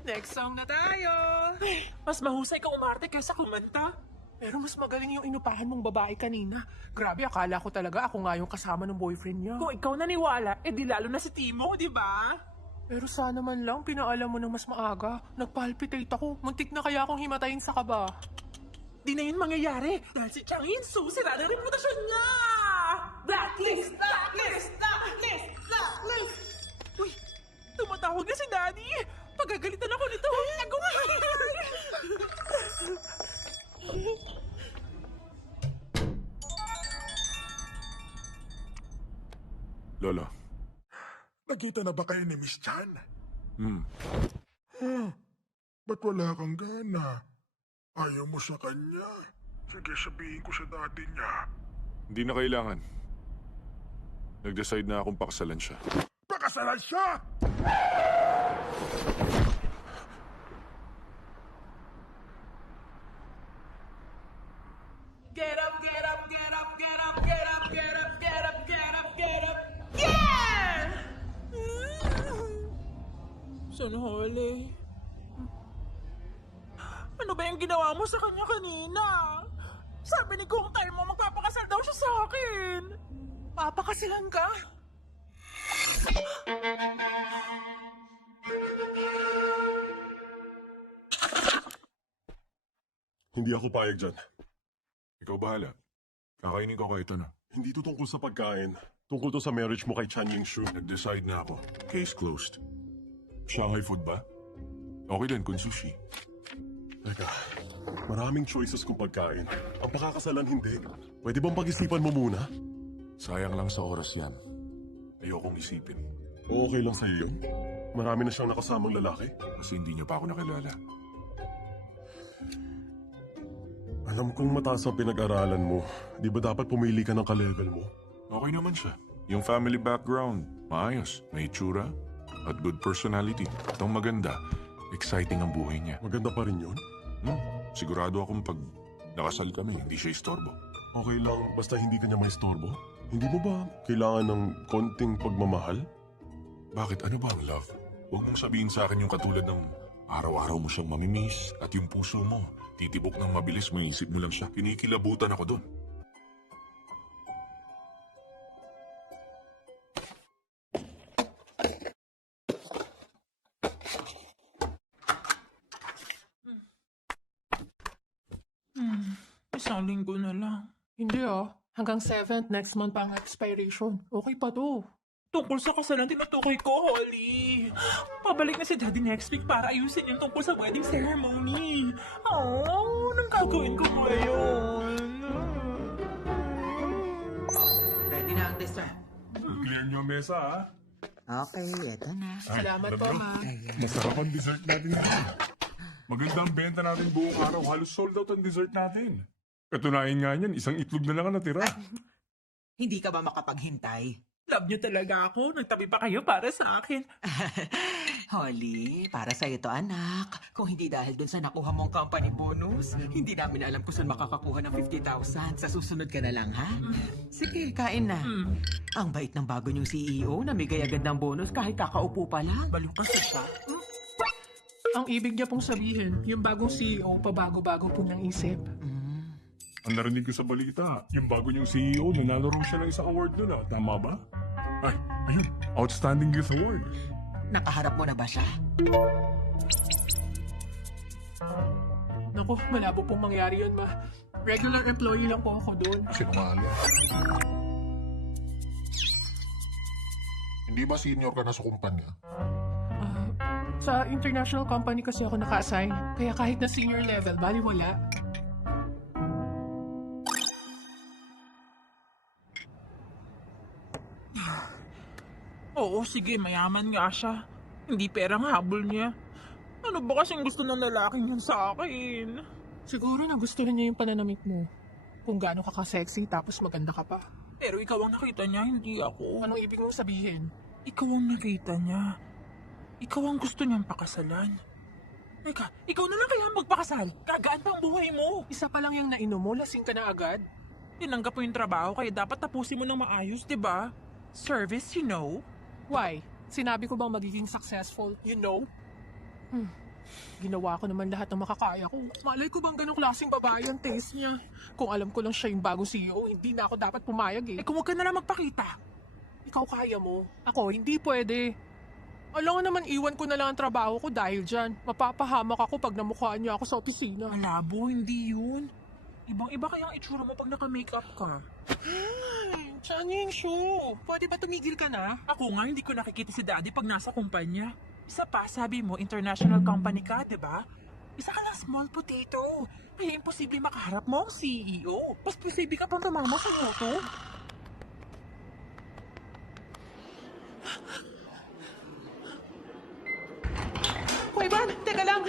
Next song na tayo. Mas mahusay ka umarte kaysa kumanta. Pero mas magaling yung inupahan mong babae kanina. Grabe, akala ko talaga ako nga yung kasama ng boyfriend niya. Kung ikaw naniwala, edi lalo na si Timo, di ba? Pero sana man lang, pinaalam mo ng mas maaga. Nagpalpitate ako. Muntik na kaya akong himatayin sa kaba. Di na yun mangyayari dahil si Chang Yin-soo sira na reputasyon niya! Blacklist! Blacklist! Blacklist! Blacklist! Uy, tumatawag na si Daddy! Pagagalitan ako nito! Nagawa! Lolo. Nakita na ba kayo ni Miss Chan? Ba't wala kang gana? Ayaw mo sa kanya? Sige, sabihin ko sa dati niya. Hindi na kailangan. Nag-decide na akong pakasalan siya. Pakasalan siya! Get up, get up, get up, get yun, Holly? Ano ba yung ginawa mo sa kanya kanina? Sabi ni Kung Kai mo magpapakasal daw siya sa akin. Papakasilan ka? Hindi ako payag dyan. Ikaw bahala. Kakainin ko kahit ano. Hindi to tungkol sa pagkain. Tungkol to sa marriage mo kay Chan Yingshu. Nag-decide na ako. Case closed. Shanghai food ba? Okay din kung sushi. Teka, maraming choices kung pagkain. Ang pakakasalan hindi. Pwede bang pag-isipan mo muna? Sayang lang sa oras yan. Ayokong isipin. Okay lang sa'yo yun? Marami na siyang nakasamang lalaki. Kasi hindi niya pa ako nakilala. Alam kong mataas ang pinag-aralan mo. Di ba dapat pumili ka ng ka-level mo? Okay naman siya. Yung family background, maayos. May itsura at good personality. At ang maganda, exciting ang buhay niya. Maganda pa rin yun? Sigurado akong pag nakasal kami, hindi siya istorbo. Okay lang, basta hindi ka niya maistorbo? Hindi mo ba kailangan ng konting pagmamahal? Bakit? Ano ba ang love? Huwag mong sabihin sa akin yung katulad ng araw-araw mo siyang mamimiss at yung puso mo, titibok ng mabilis, maisip mo lang siya. Kinikilabutan ako doon. Isang linggo na lang. Hindi hanggang 7th next month pa ang expiration. Okay pa to. Tungkol sa kasalan, tinutukoy ko, Holly. Pabalik na si Daddy next week para ayusin yung tungkol sa wedding ceremony. Oh, anong gagawin ko ngayon? Ready na ang dessert. Clear nyo ang mesa, ha? Okay, eto na. Salamat po, ma. Masarap ang dessert natin. Maganda ang benta natin buong araw. Halos sold out ang dessert natin. Katunayan nga niyan, isang itlog na lang ang natira. Hindi ka ba makapaghintay? Love niyo talaga ako. Nagtabi pa kayo para sa akin. Holly, para sa to anak. Kung hindi dahil dun sa nakuha mong company bonus, hindi namin alam kung saan makakakuha ng 50,000. Sa susunod ka na lang, ha? Sige, kain na. Ang bait ng bago niyong CEO, namigay agad ng bonus kahit kakaupo pa lang. Baliw kasi siya. Ang ibig niya pong sabihin, yung bagong CEO, pabago-bago po niyang isip. Ang narinig ko sa balita, yung bago niyong CEO, nanalo raw siya ng isang award doon, ha? Tama ba? Ay, ayun, Outstanding Youth Award. Nakaharap mo na ba siya? Naku, malabo pong mangyari yun, ma. Regular employee lang po ako doon. Sinungaling. Hindi ba senior ka na sa kumpanya? Sa international company kasi ako naka-assign. Kaya kahit na senior level, bali wala. Oo, sige, mayaman nga siya. Hindi perang habol niya. Ano ba kasing gusto ng lalaking yun sa akin? Siguro na gusto rin niya yung pananamit mo. Kung gaano ka ka-sexy tapos maganda ka pa. Pero ikaw ang nakita niya, hindi ako. Anong ibig mong sabihin? Ikaw ang nakita niya. Ikaw ang gusto niyang pakasalan. Teka, ikaw na lang kaya magpakasal. Gagaan pa ang buhay mo. Isa pa lang yung nainom mo, lasing ka na agad. Tinanggap mo yung trabaho kaya dapat tapusin mo ng maayos, di ba? Service, you know? Why? Sinabi ko bang magiging successful, you know? Ginawa ko naman lahat ng makakaya ko. Malay ko bang ganong klaseng babae ang taste niya? Kung alam ko lang siya yung bagong CEO, hindi na ako dapat pumayag eh. Kung huwag ka na lang magpakita. Ikaw kaya mo. Ako, hindi pwede. Alam ko naman, iwan ko na lang ang trabaho ko dahil dyan. Mapapahamak ako pag namukhaan niya ako sa opisina. Malabo, hindi yun. Ibang-iba kaya ang itsura mo pag naka-makeup ka. Chan Yingshu, pwede ba tumigil ka na? Ako nga, hindi ko nakikita si Daddy pag nasa kumpanya. Isa pa, sabi mo, international company ka, di ba? Isa ka lang small potato. Kaya imposible makaharap mo ang CEO. Mas posible ka pang tumama sa moto. Kuya Ivan, teka lang.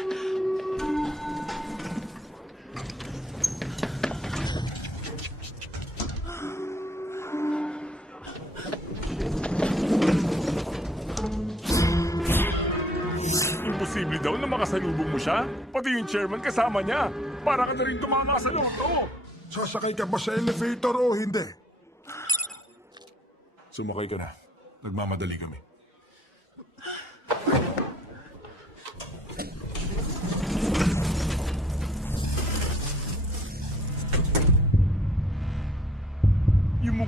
Imposible daw na makasalubong mo siya. Pati yung chairman kasama niya. Para ka na rin tumama sa loto. Sasakay ka ba sa elevator o hindi? Sumakay ka na. Nagmamadali kami.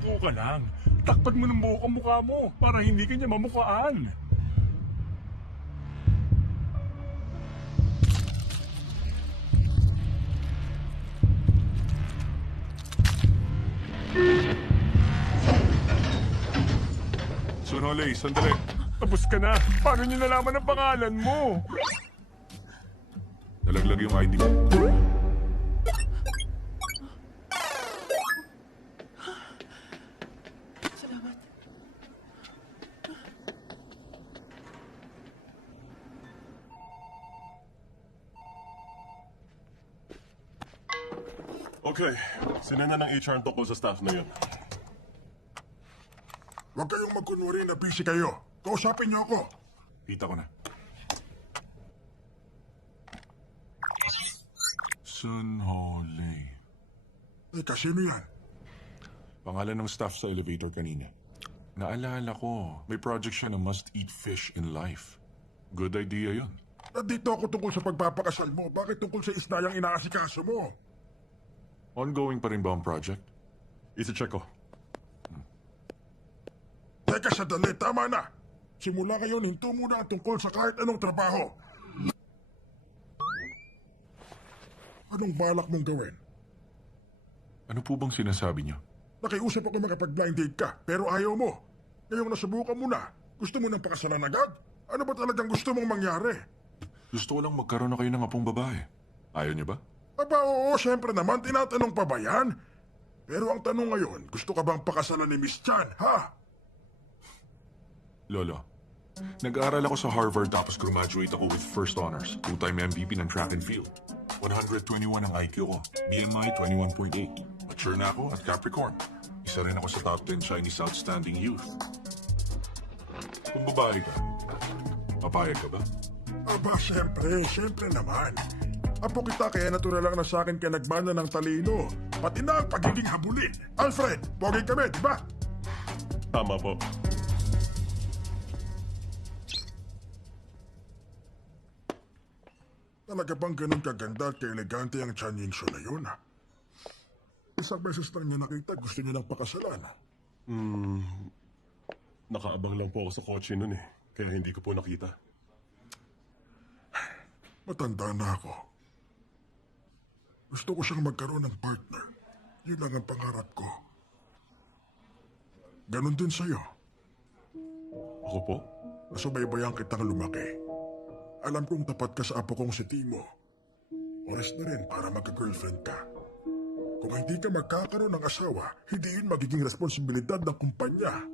Sumangko ka lang. Takpan mo ng buhok ang mukha mo para hindi ka niya mamukaan. Sunolay, sandali. Tapos ka na. Paano niyo nalaman ang pangalan mo? Nalaglag yung ID mo. Salamat. Okay, sinena ng HR ang tungkol sa staff na yun. Huwag kayong magkunwari na busy kayo. Kausapin niyo ako. Kita ko na. Sunolay. Teka, sino yan? Pangalan ng staff sa elevator kanina. Naalala ko, may project siya na must-eat fish in life. Good idea yun. Nandito ako tungkol sa pagpapakasal mo. Bakit tungkol sa isda yung inaasikaso mo? Ongoing pa rin ba ang project? Isi-check ko. Teka, sandali. Tama na. Simula ngayon, hinto muna ang tungkol sa kahit anong trabaho. Anong balak mong gawin? Ano po bang sinasabi niyo? Nakiusap ako makapag-blind date ka, pero ayaw mo. Ngayong nasubukan mo na, gusto mo nang pakasalan agad? Ano ba talagang gusto mong mangyari? Gusto ko lang magkaroon na kayo ng apong babae. Ayaw niyo ba? Aba, oo, syempre naman, tinatanong pa ba yan? Pero ang tanong ngayon, gusto ka bang pakasalan ni Miss Chan, ha? Lolo, nag-aaral ako sa Harvard tapos graduate ako with first honors. Two-time MVP ng track and field. 121 ang IQ ko. BMI 21.8. Mature na ako at Capricorn. Isa rin ako sa top 10 Chinese outstanding youth. Kung babae ka, papayag ka ba? Aba, syempre naman. Apo kita kaya natural lang na sa akin kaya nagmana ng talino. Pati na ang pagiging habulin. Alfred, pogi kami, di ba? Tama po. Talaga bang ganun kaganda at ka-elegante ang Chan Yingso na yun? Isang beses lang niya nakita, gusto niya ng pakasalan. Nakaabang lang po ako sa kotse nun eh. Kaya hindi ko po nakita. Matanda na ako. Gusto ko siyang magkaroon ng partner. Yun lang ang pangarap ko. Ganon din sa'yo. Ako po? Nasubaybayan kitang lumaki. Alam kong tapat ka sa apo kong si Timo. Oras na rin para magka-girlfriend ka. Kung hindi ka magkakaroon ng asawa, hindi yun magiging responsibilidad ng kumpanya.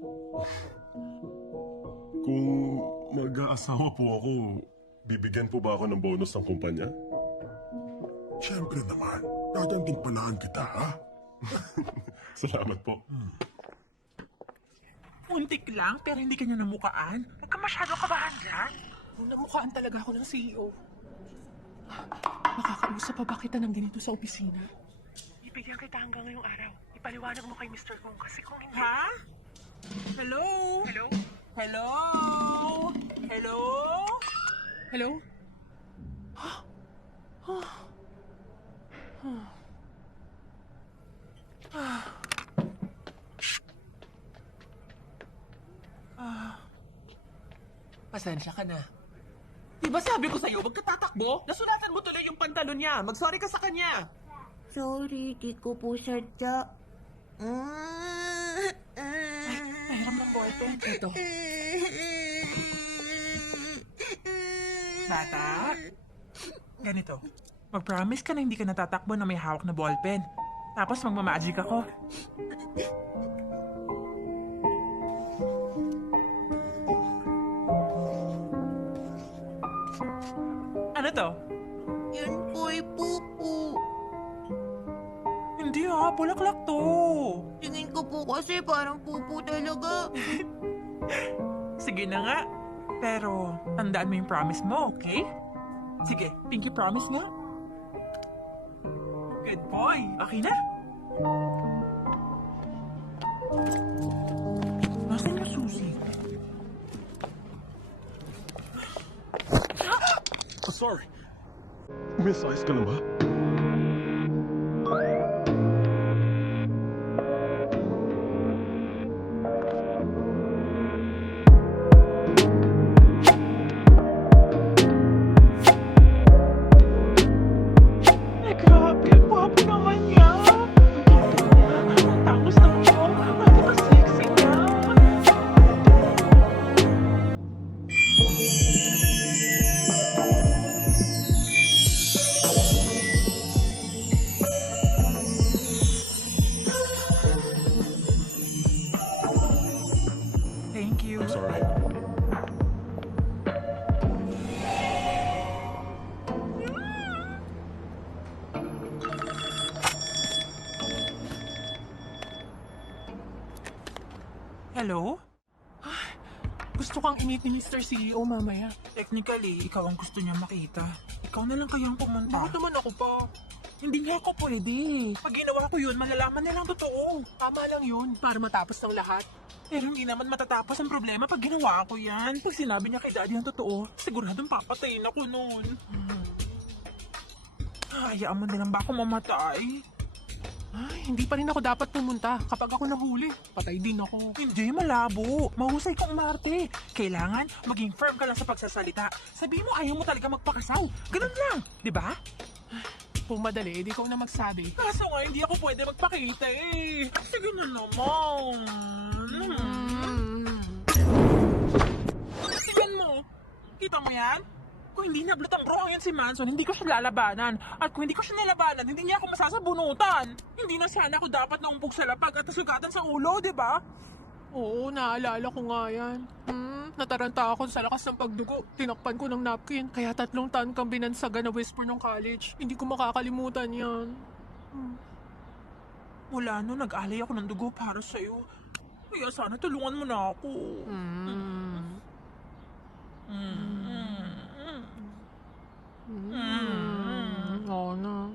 Kung mag-aasawa po ako, bibigyan po ba ako ng bonus ng kumpanya? Siyempre naman, gagantimpalaan kita, ha? Salamat po. Muntik lang, pero hindi ka niya namukaan. Huwag ka masyadong kabahan dyan. Namukhaan talaga ako ng CEO. Makakausap pa ba kita ng ganito sa opisina? Ibigyan kita hanggang ngayong araw. Ipaliwanag mo kay Mr. Kung kasi kung hindi... Ha? Hello? Hello? Hello? Hello? Hello? Pasensya ka na. Di ba sabi ko sa'yo, huwag ka tatakbo? Nasulatan mo tuloy yung pantalon niya. Mag-sorry ka sa kanya. Sorry, di ko po sadya. Mayroon ng ballpen. Ito. Bata? Ganito. Mag-promise ka na hindi ka natatakbo na may hawak na ballpen. Tapos magmamagic ako. Ano to? Yan po'y pupo. Hindi bulaklak to. Tingin ko po kasi parang pupo talaga. Sige na nga. Pero, tandaan mo yung promise mo, okay? Sige, pinky promise nga. Good boy. Okay na? Nasaan yung susi? Sorry. Miss, ayos ka na ba? Thank you. I'm sorry. Hello? Gusto kang i-meet ni Mr. CEO mamaya. Technically, ikaw ang gusto niya makita. Ikaw na lang kayang pumunta. Bakit naman ako pa? Hindi nga ako pwede. Pag ginawa ko yun, malalaman nilang totoo. Tama lang yun, para matapos ng lahat. Pero hindi naman matatapos ang problema pag ginawa ko yan. Pag sinabi niya kay Daddy ang totoo, siguradong papatayin ako noon. Hayaan mo nilang ba ako mamatay? Ay, hindi pa rin ako dapat pumunta. Kapag ako nahuli, patay din ako. Hindi, malabo. Mahusay kang umarte. Kailangan maging firm ka lang sa pagsasalita. Sabihin mo ayaw mo talaga magpakasal. Ganun lang, di ba? Kung madali, di ko na magsabi. Kaso nga, hindi ako pwede magpakita eh. Sige na naman. Tingnan mo. Kita mo yan? Kung hindi nablot ang bro yan si Manson, hindi ko siya lalabanan. At kung hindi ko siya nilabanan, hindi niya ako masasabunutan. Hindi na sana ako dapat naumpog sa lapag at sugatan sa ulo, di ba? Oo, naalala ko nga yan. Nataranta ako sa lakas ng pagdugo. Tinakpan ko ng napkin. Kaya 3 taon kang binansagan na whisper ng college. Hindi ko makakalimutan yan. Wala no, nag-alay ako ng dugo para sa'yo. Kaya sana tulungan mo na ako. Oo na.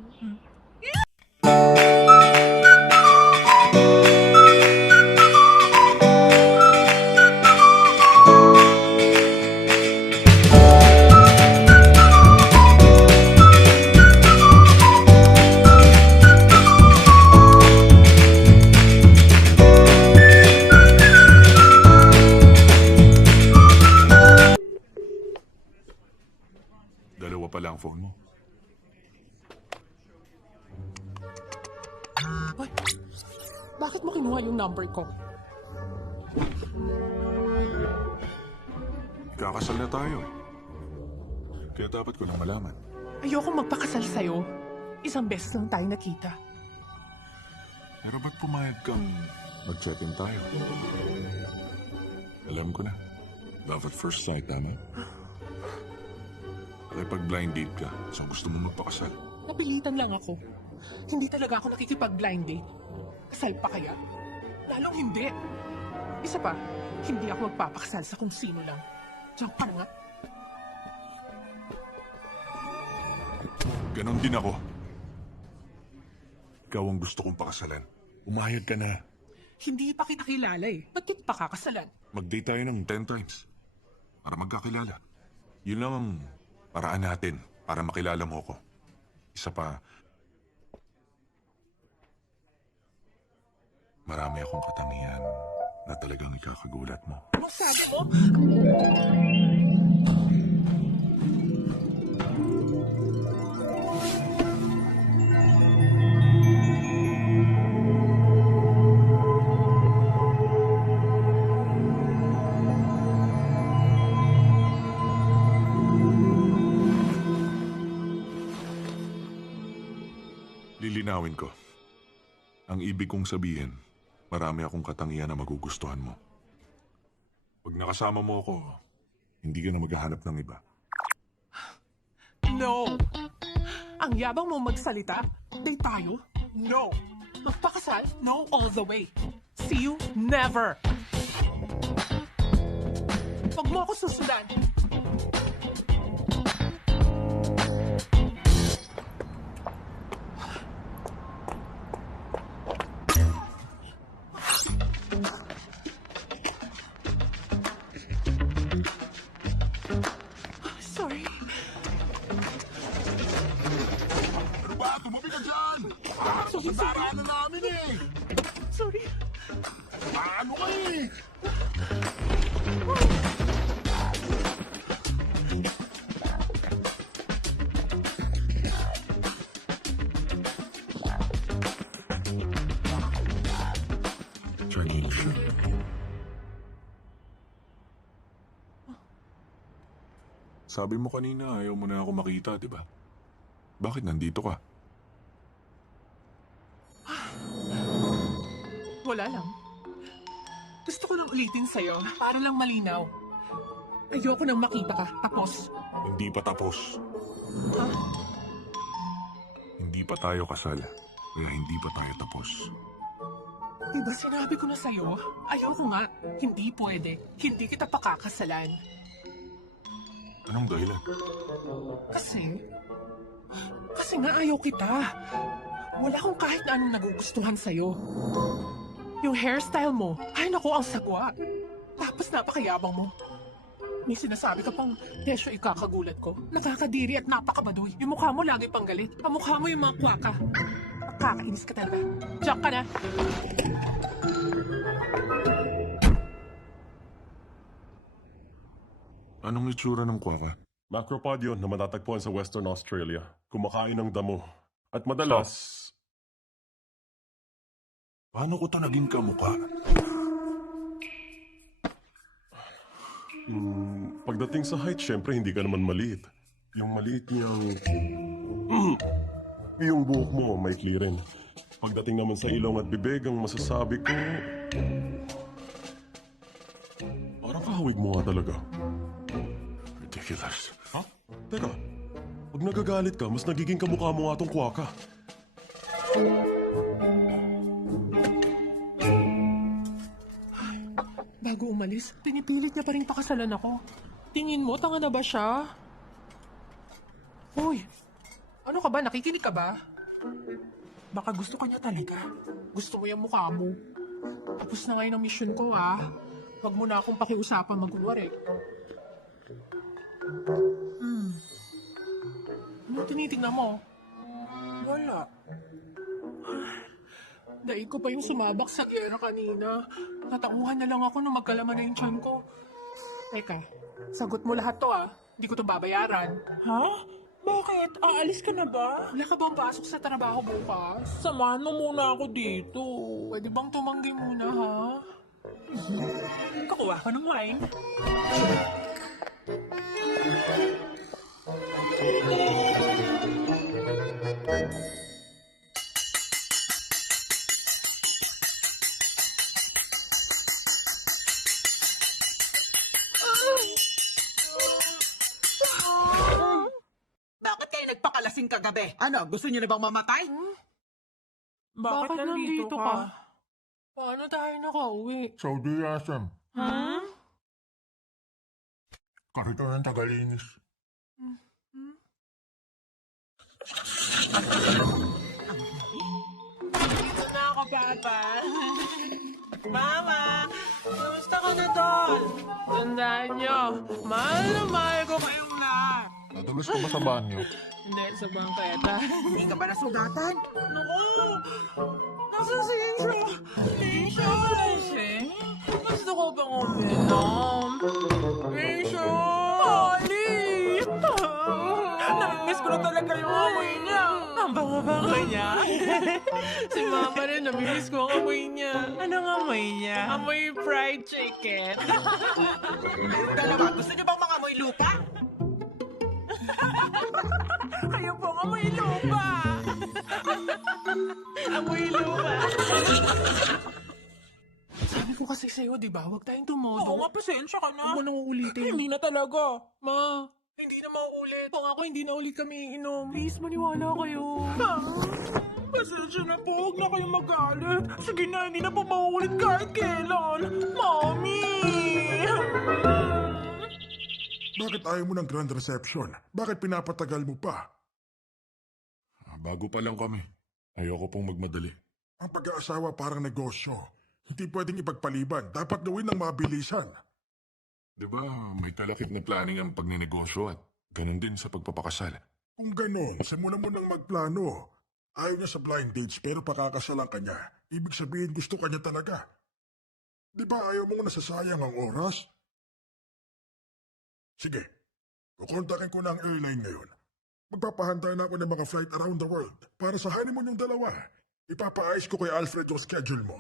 Dalawa pala ang phone mo. Ay, bakit mo kinuha yung number ko? Kakasal na tayo. Kaya dapat ko nang malaman. Ayoko magpakasal sa'yo. Isang beses lang tayo nakita. Pero ba't pumayag kang mag-check-in tayo? Alam ko na. Love at first sight, tama? Pag blind date ka, so gusto mo magpakasal. Napilitan lang ako. Hindi talaga ako nakikipag-blind date. Kasal pa kaya? Lalong hindi. Isa pa, hindi ako magpapakasal sa kung sino lang. Diyan ka nga. Ganon din ako. Ikaw ang gusto kong pakasalan. Umayag ka na. Hindi pa kita kilala eh. Ba't kita pa kakasalan? Mag-date tayo ng 10 times. Para magkakilala. Yun lang ang paraan natin para makilala mo ko. Isa pa, marami akong katangian na talagang ikakagulat mo. Anong sabi mo? Lilinawin ko. Ang ibig kong sabihin, marami akong katangian na magugustuhan mo. Pag nakasama mo ako, hindi ka na maghahanap ng iba. No! Ang yabang mo magsalita. Date tayo? No! Magpakasal? No all the way. See you never! Huwag mo ako susundan. Sorry. Ano ba? Tumabi ka dyan! Sorry. Daraan na namin eh! Sorry. Ano ka eh? Chinese siya. Sabi mo kanina ayaw mo na ako makita, di ba? Bakit nandito ka? Wala lang. Gusto ko lang ulitin sa'yo para lang malinaw. Ayoko nang makita ka. Tapos. Hindi pa tapos. Ha? Hindi pa tayo kasal. Kaya hindi pa tayo tapos. Diba sinabi ko na sa'yo? Ayoko nga. Hindi pwede. Hindi kita pakakasalan. Anong dahilan? Kasi nga ayaw kita. Wala akong kahit na anong nagugustuhan sa'yo. Yung hairstyle mo, ay naku, ang sagwa. Tapos napakayabang mo. May sinasabi ka pang, Desyo, ikakagulat ko. Nakakadiri at napakabaduy. Yung mukha mo lagi pang galit. Ang mukha mo yung mga kwaka. Kakainis ka talaga. Diyak ka na. Anong itsura ng kwaka? Macropod yun na matatagpuan sa Western Australia. Kumakain ng damo. At madalas, Paano ko to naging kamukha? pagdating sa height, syempre hindi ka naman maliit. Yung maliit niyang... yung buhok mo, may rin. Pagdating naman sa ilong at bibig, ang masasabi ko... Parang kahawig mo nga talaga. Ridiculous. Ha? Teka, pag nagagalit ka, mas nagiging kamukha mo nga tong kwaka. Bago umalis, pinipilit niya pa rin pakasalan ako. Tingin mo, tanga na ba siya? Hoy, ano ka ba? Nakikinig ka ba? Baka gusto ka niya talaga. Gusto mo yung mukha mo. Tapos na ngayon ang mission ko, ha? Huwag mo na akong pakiusapan magkunwari. Ano tinitignan mo? Wala. Daig ko pa yung sumabak sa gera kanina. Natauhan na lang ako nung magkalaman na yung tiyan ko. Teka, sagot mo lahat to Hindi ko to babayaran. Ha? Bakit? Aalis ka na ba? Wala ka bang pasok sa trabaho bukas? Samahan mo muna ako dito. Pwede bang tumanggi muna, ha? Kakuha ko ng wine. Bakit kayo nagpakalasing kagabi? Ano, gusto niyo na bang mamatay? Bakit nandito ka? Paano tayo nakauwi? Saudi Asam. Ha? Karito ng tagalinis. Dito na ako, Papa. Mama! Kumusta ka na doon? Tandaan niyo, mahal na mahal ko kayong lahat. Natulos ka ba sa banyo? Hindi, sa bangketa. Hindi ka ba nasugatan? Naku! Nasa sensyo! Sensyo! Lasing? Gusto ko bang uminom? Sensyo! Polly! Namimiss ko na talaga yung amoy niya. Ang bango-bango niya. Si Mama rin, namimiss ko ang amoy niya. Anong amoy niya? Amoy fried chicken. Dalawa, gusto niyo bang mangamoy lupa? Kayo po ang amoy lupa. Amoy lupa. Sabi ko kasi sa'yo, di ba? Huwag tayong tumodo. Oo nga, pasensya ka na. Huwag mo nang uulitin. Hindi na talaga. Ma, hindi na mauulit. Kung ako, hindi na ulit kami inom. Please, maniwala kayo. Pasensya na po, huwag na kayong magalit. Sige na, hindi na po mauulit kahit kailan. Mommy! Bakit ayaw mo ng grand reception? Bakit pinapatagal mo pa? Bago pa lang kami. Ayoko pong magmadali. Ang pag-aasawa parang negosyo. Hindi pwedeng ipagpaliban. Dapat gawin ng mabilisan. Di ba may talakip na planning ang pagninegosyo at ganun din sa pagpapakasal? Kung ganon, simulan mo nang magplano. Ayaw niya sa blind dates pero pakakasalan ka niya. Ibig sabihin gusto ka niya talaga. Di ba ayaw mong nasasayang ang oras? Sige, kukontakin ko na ang airline ngayon. Magpapahanda na ako ng mga flight around the world para sa honeymoon yung dalawa. Ipapaayos ko kay Alfred yung schedule mo.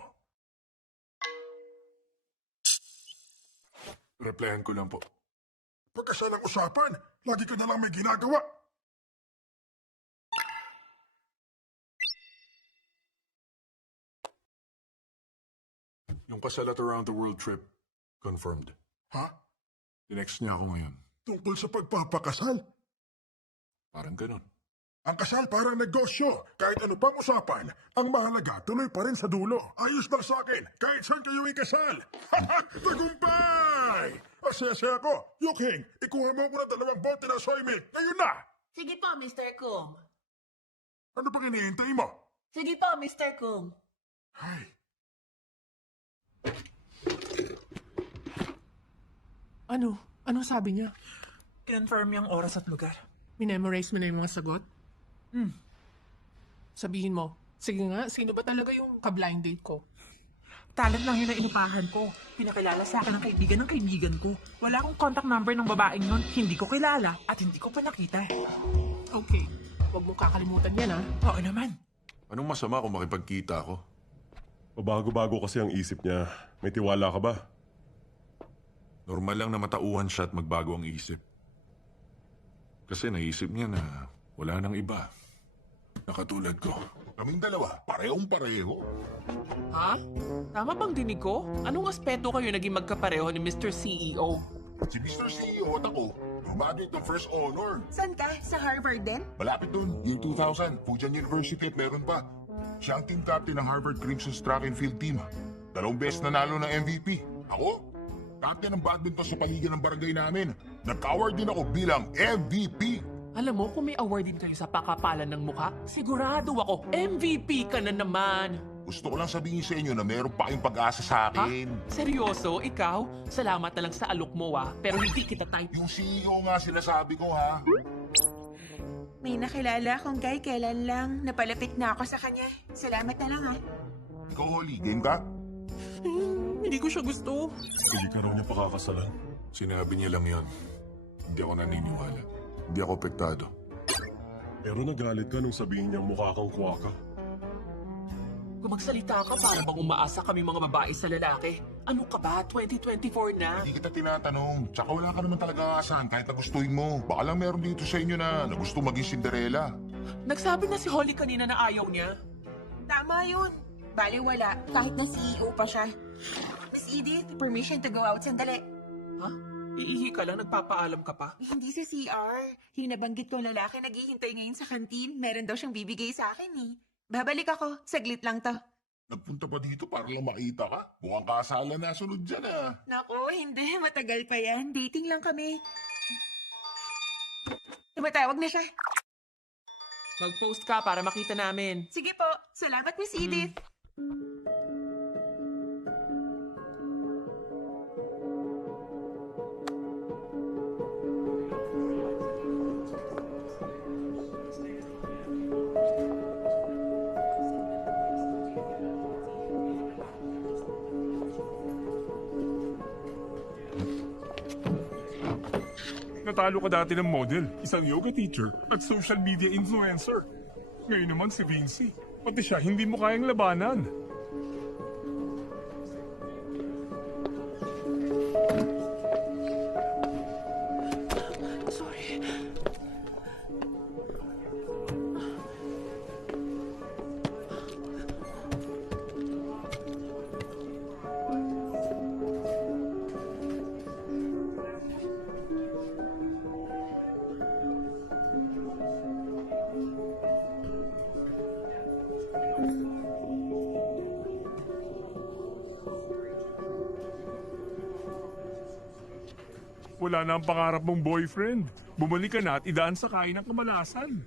Replyan ko lang po. Pagkasal ang usapan, lagi ka na lang may ginagawa. Yung kasal at around the world trip, Confirmed. Ha? Tinext niya ako ngayon. Tungkol sa pagpapakasal? Parang ganun. Ang kasal parang negosyo. Kahit ano pang usapan, ang mahalaga tuloy pa rin sa dulo. Ayos lang sa akin, kahit saan kayo ikasal. Tagumpay! Asaya-saya ako. Yuking, ikuha mo ako ng 2 bote ng soy milk. Ngayon na! Sige po, Mr. Kung. Ano pang hinihintay mo? Sige po, Mr. Kung. Ay, Ano? Anong sabi niya? Confirm yung oras at lugar. Minemorize mo na yung mga sagot? Sabihin mo, sige nga, sino ba talaga yung ka-blind date ko? Talent lang yun na inupahan ko. Pinakilala sa akin ng kaibigan ko. Wala akong contact number ng babaeng nun. Hindi ko kilala at hindi ko pa nakita. Okay, huwag mo kakalimutan yan, ha? Oo naman. Anong masama kung makipagkita ako? Pabago-bago kasi ang isip niya. May tiwala ka ba? Normal lang na matauhan siya at magbago ang isip. Kasi naisip niya na wala nang iba. Nakatulad ko. Kaming dalawa, parehong-pareho. Ha? Tama bang dinig ko? Anong aspeto kayo naging magkapareho ni Mr. CEO? Si Mr. CEO at ako, graduate ng first honor. San ka? Sa Harvard din? Malapit dun, year 2000, Fujian University at meron pa. Siya ang team captain ng Harvard Crimson's track and field team. 2 beses nanalo ng MVP. Ako, captain ng badminton sa paligid ng barangay namin. Nag-award din ako bilang MVP. Alam mo, kung may awardin kayo sa pakapalan ng mukha, sigurado ako, MVP ka na naman. Gusto ko lang sabihin sa inyo na meron pa kayong pag-asa sa Ha? akin. Seryoso? Ikaw? Salamat na lang sa alok mo pero hindi kita type. Yung CEO nga sinasabi ko ha. May nakilala akong guy kailan lang. Napalapit na ako sa kanya. Salamat na lang ha. Ikaw, Holly, game ka? Hindi ko siya gusto. Hindi ka raw niya pakakasalan. Sinabi niya lang yon. Hindi ako naniniwala. Hindi ako apektado. Pero nagalit ka nung sabihin niya mukha kang kuwaka. Kung magsalita ka, para bang umaasa kami mga babae sa lalaki? Ano ka ba? 2024 na? Hindi kita tinatanong. Tsaka wala ka naman talaga asahan kahit na gustuin mo. Baka lang meron dito sa inyo na gusto maging Cinderella. Nagsabi na si Holly kanina na ayaw niya. Tama yun. Bali wala. Kahit na CEO pa siya. Miss Edith, permission to go out sandali. Ha? Iihi ka lang, nagpapaalam ka pa? Hindi sa CR. Yung nabanggit kong lalaki naghihintay ngayon sa kantin. Meron daw siyang bibigay sa akin eh. Babalik ako. Saglit lang to. Nagpunta pa dito para lang makita ka. Mukhang kasalan na sunod dyan ah. Naku, hindi. Matagal pa yan. Dating lang kami. Tumatawag na siya. Mag-post ka para makita namin. Sige po. Salamat, Miss Edith. Natalo ka dati ng model, isang yoga teacher, at social media influencer. Ngayon naman si Vinci. Pati siya hindi mo kayang labanan. Sorry. Wala na ang pangarap mong boyfriend. Bumalik ka na at idaan sa kain ng kamalasan.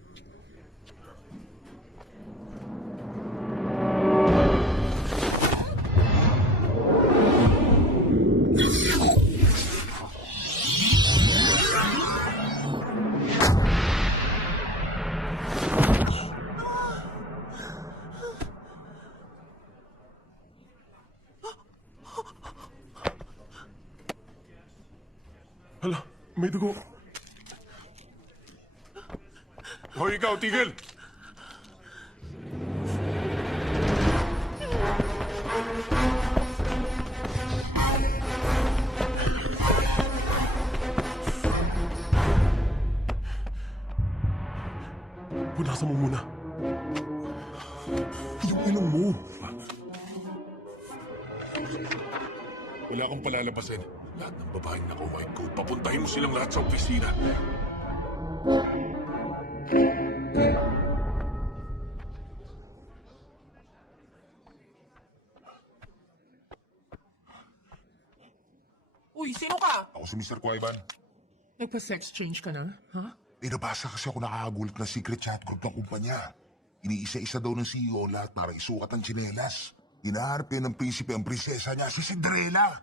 Hala, may dugo. Hoy, ikaw, tigil! Punasan mo muna. Yung ilong mo. Wala kang palalabasin. Lahat ng babaeng naka-white coat, papuntahin mo silang lahat sa opisina. Uy, sino ka? Ako si Mr. Kuwaiban. Nagpa-sex change ka na? Ha? Nabasa kasi ako nakakagulat na secret chat group ng kumpanya. Iniisa-isa daw ng CEO lahat para isukat ang tsinelas. Hinaharap yun ng prinsipe ang prinsesa niya, si Cinderella.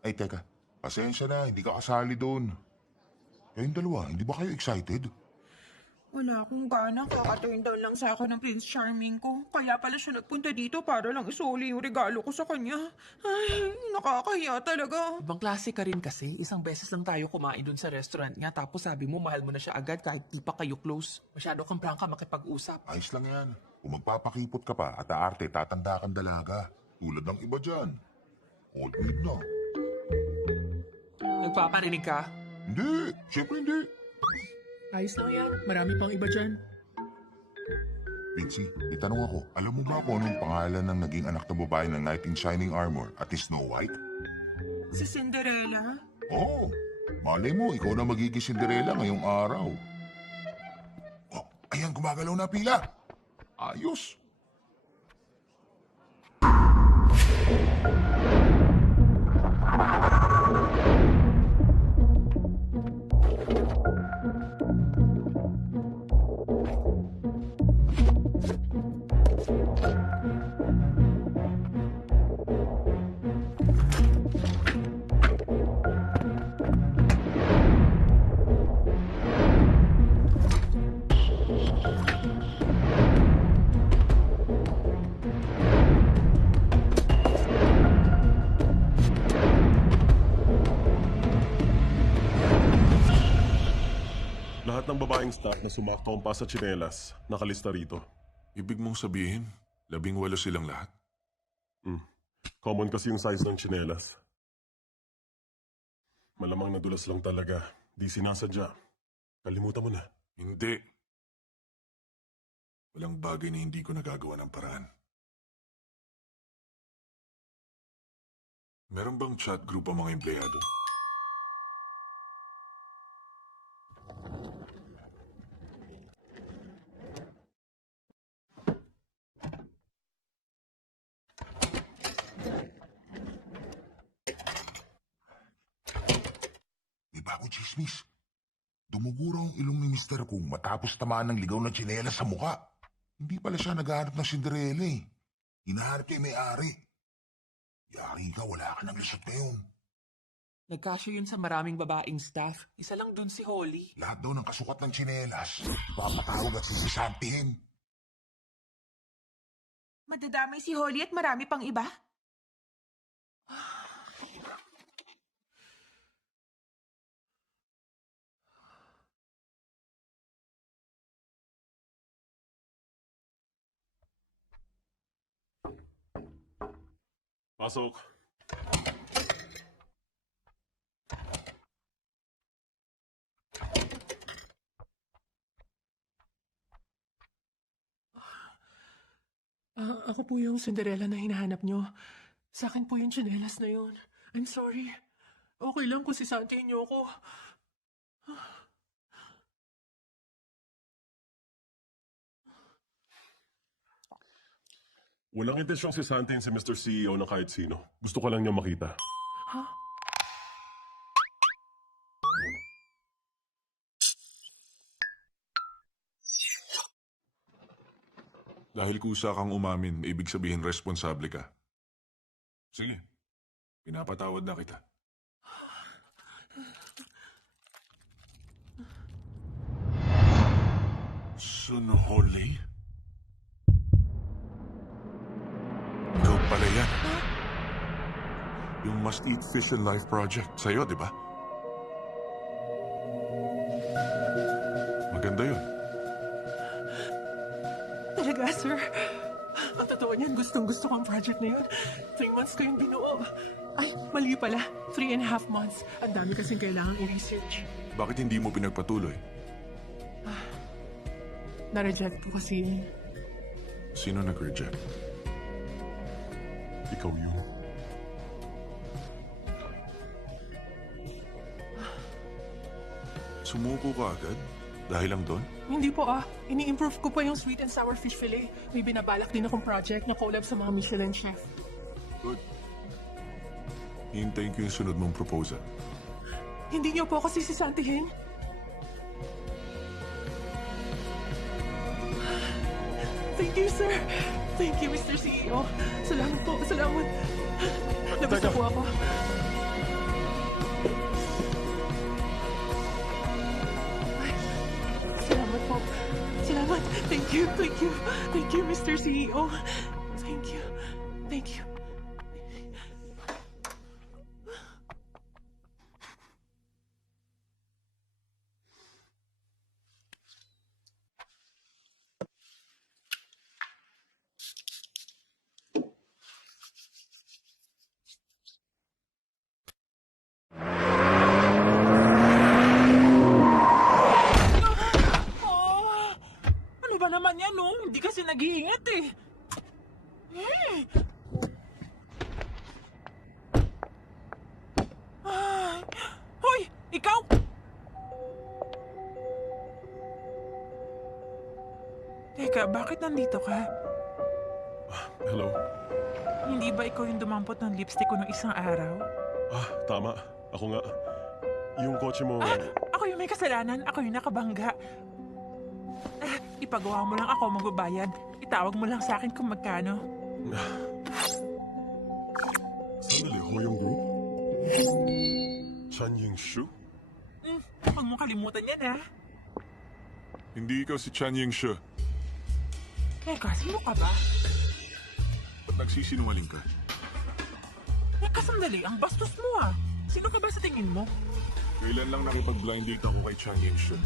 Ay, teka. Pasensya na, hindi ka kasali doon. Kayong dalawa, hindi ba kayo excited? Wala akong gana. Kaka-turn down lang sa akin ng Prince Charming ko. Kaya pala siya nagpunta dito para lang isuli yung regalo ko sa kanya. Ay, nakakahiya talaga. Ibang klase ka rin kasi. Isang beses lang tayo kumain dun sa restaurant niya. Tapos sabi mo, mahal mo na siya agad kahit di pa kayo close. Masyado kang prangka makipag-usap. Ayos lang yan. Kung magpapakipot ka pa at aarte, tatanda kang dalaga. Tulad ng iba dyan. Old maid na. Nagpaparinig ka? Hindi, syempre hindi. Ayos lang yan. Marami pang iba dyan. Vinci, itanong ako, alam mo ba kung anong pangalan ng naging anak na babae ng Knight in Shining Armor at ni Snow White? Si Cinderella? Oo. Malay mo, ikaw na magiging Cinderella ngayong araw. Oh, ayan, gumagalaw na pila. Ayos. Lahat ng babaeng staff na sumakompa sa tsinelas, nakalista rito. Ibig mong sabihin, 18 silang lahat? Common kasi yung size ng tsinelas. Malamang nadulas lang talaga. Di sinasadya. Kalimutan mo na. Hindi. Walang bagay na hindi ko nagagawa ng paraan. Meron bang chat group ang mga empleyado? May bagong chismis. Dumuguro ang ilong ni Mr. Kung matapos tamaan ng ligaw ng tsinelas sa muka. Hindi pala siya naghahanap ng Cinderella eh. Hinahanap niya yung may-ari. Yari ka, wala ka ng lusot ngayon. Nagkasya yun sa maraming babaeng staff. Isa lang dun si Holly. Lahat daw ng kasukat ng tsinelas, papatawag at sisisantihin. Madadamay si Holly at marami pang iba? Pasok. Ako po yung Cinderella na hinahanap nyo. Sa akin po yung tsinelas na yun. I'm sorry. Okay lang kung sisantihin nyo ako. Walang intensyong sisantin si Mr. CEO na kahit sino. Gusto ka lang niya makita. Ha? Dahil kusa kang umamin, ibig sabihin responsable ka. Sige, pinapatawad na kita. Sunholly? Ikaw pala yan. Yung Must Eat Fish and Life Project. Sa'yo, di ba? Maganda yun. Talaga, sir. Ang totoo niyan, gustong-gusto kong project na yun. 3 months ko yung binuo. Ay, mali pala. 3.5 months. Ang dami kasing kailangang i-research. Bakit hindi mo pinagpatuloy? Na-reject ko kasi. Sino nag-reject? Ikaw yun. Sumuko ka agad? Dahil lang doon? Hindi po ini-improve ko pa yung sweet and sour fish fillet. May binabalak din akong project na collab sa mga Michelin chef. Good. Hintayin ko yung sunod mong proposal. Hindi niyo po ako sisisantihin? Thank you, sir. Thank you, Mr. CEO. Salamat po, salamat. Labas na po ako. Salamat po. Salamat. Thank you, thank you. Thank you, Mr. CEO. Thank you. Thank you. Ano ba naman yan, no? Hindi kasi nag-iingat eh. Ay. Hoy! Ikaw! Teka, bakit nandito ka? Hello? Hindi ba ikaw yung dumampot ng lipstick ko nung isang araw? Tama. Ako nga. Yung kotse mo... Ako yung may kasalanan. Ako yung nakabangga. Ipagawa mo lang ako magbabayad. Itawag mo lang sa akin kung magkano. Sandali, ako yung group? Chan Ying-shu? Huwag mo kalimutan yan, ha? Hindi ikaw si Chan Ying-shu. Teka, sino ka ba? Ba't nagsisinungaling ka? Teka, sandali. Ang bastos mo, ha? Sino ka ba sa tingin mo? Kailan lang nakipag-blind date ako kay Chan Ying-shu?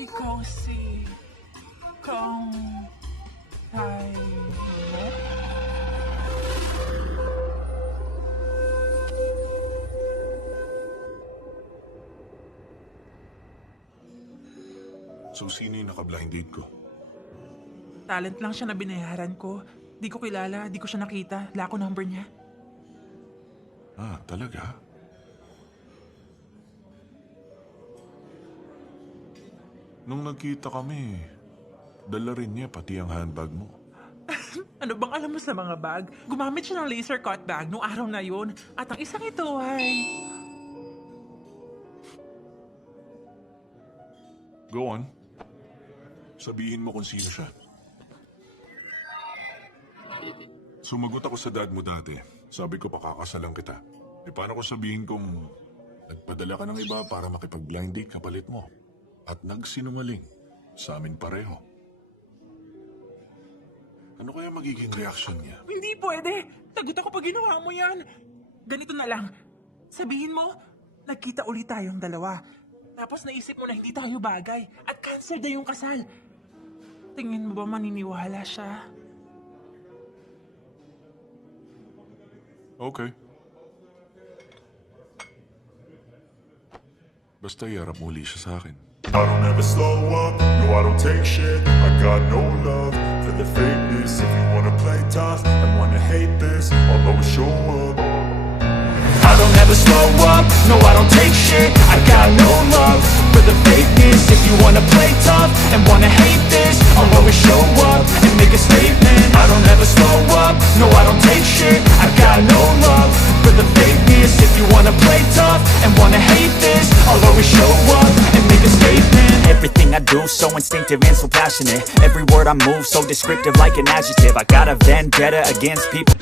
Ikaw si... Kang... Tai... So, sino yung naka-blind date ko? Talent lang siya na binayaran ko. Di ko kilala, di ko siya nakita. Wala ko number niya. Talaga? Nung nagkita kami, dala rin niya pati ang handbag mo. Ano bang alam mo sa mga bag? Gumamit siya ng laser cut bag nung araw na yun. At ang isang ito ay... Go on. Sabihin mo kung sino siya. Sumagot ako sa dad mo dati. Sabi ko pakakasalan kita. Paano ko sabihin kung nagpadala ka ng iba para makipag-blind date kapalit mo? At nagsinungaling sa amin pareho. Ano kaya magiging reaction niya? Hindi pwede! Tagot ako pag ginawa mo yan! Ganito na lang. Sabihin mo, nagkita ulit tayong dalawa. Tapos naisip mo na hindi tayo bagay at cancer na yung kasal. Tingin mo ba maniniwala siya? Okay. Basta iarap mo uli siya sa akin. I don't ever slow up, no I don't take shit. I got no love for the fakeness. If you wanna play tough and wanna hate this, I'll always show up. I don't ever slow up, no I don't take shit. I got no love for the fakeness. If you wanna play tough and wanna hate this, I'll always show up and make a statement. I don't ever slow up, no I don't take shit. I got no love for the fakeness. If you wanna play tough and wanna hate this, I'll always show up and make a statement. Everything I do so instinctive and so passionate. Every word I move so descriptive like an adjective. I got a vendetta against people.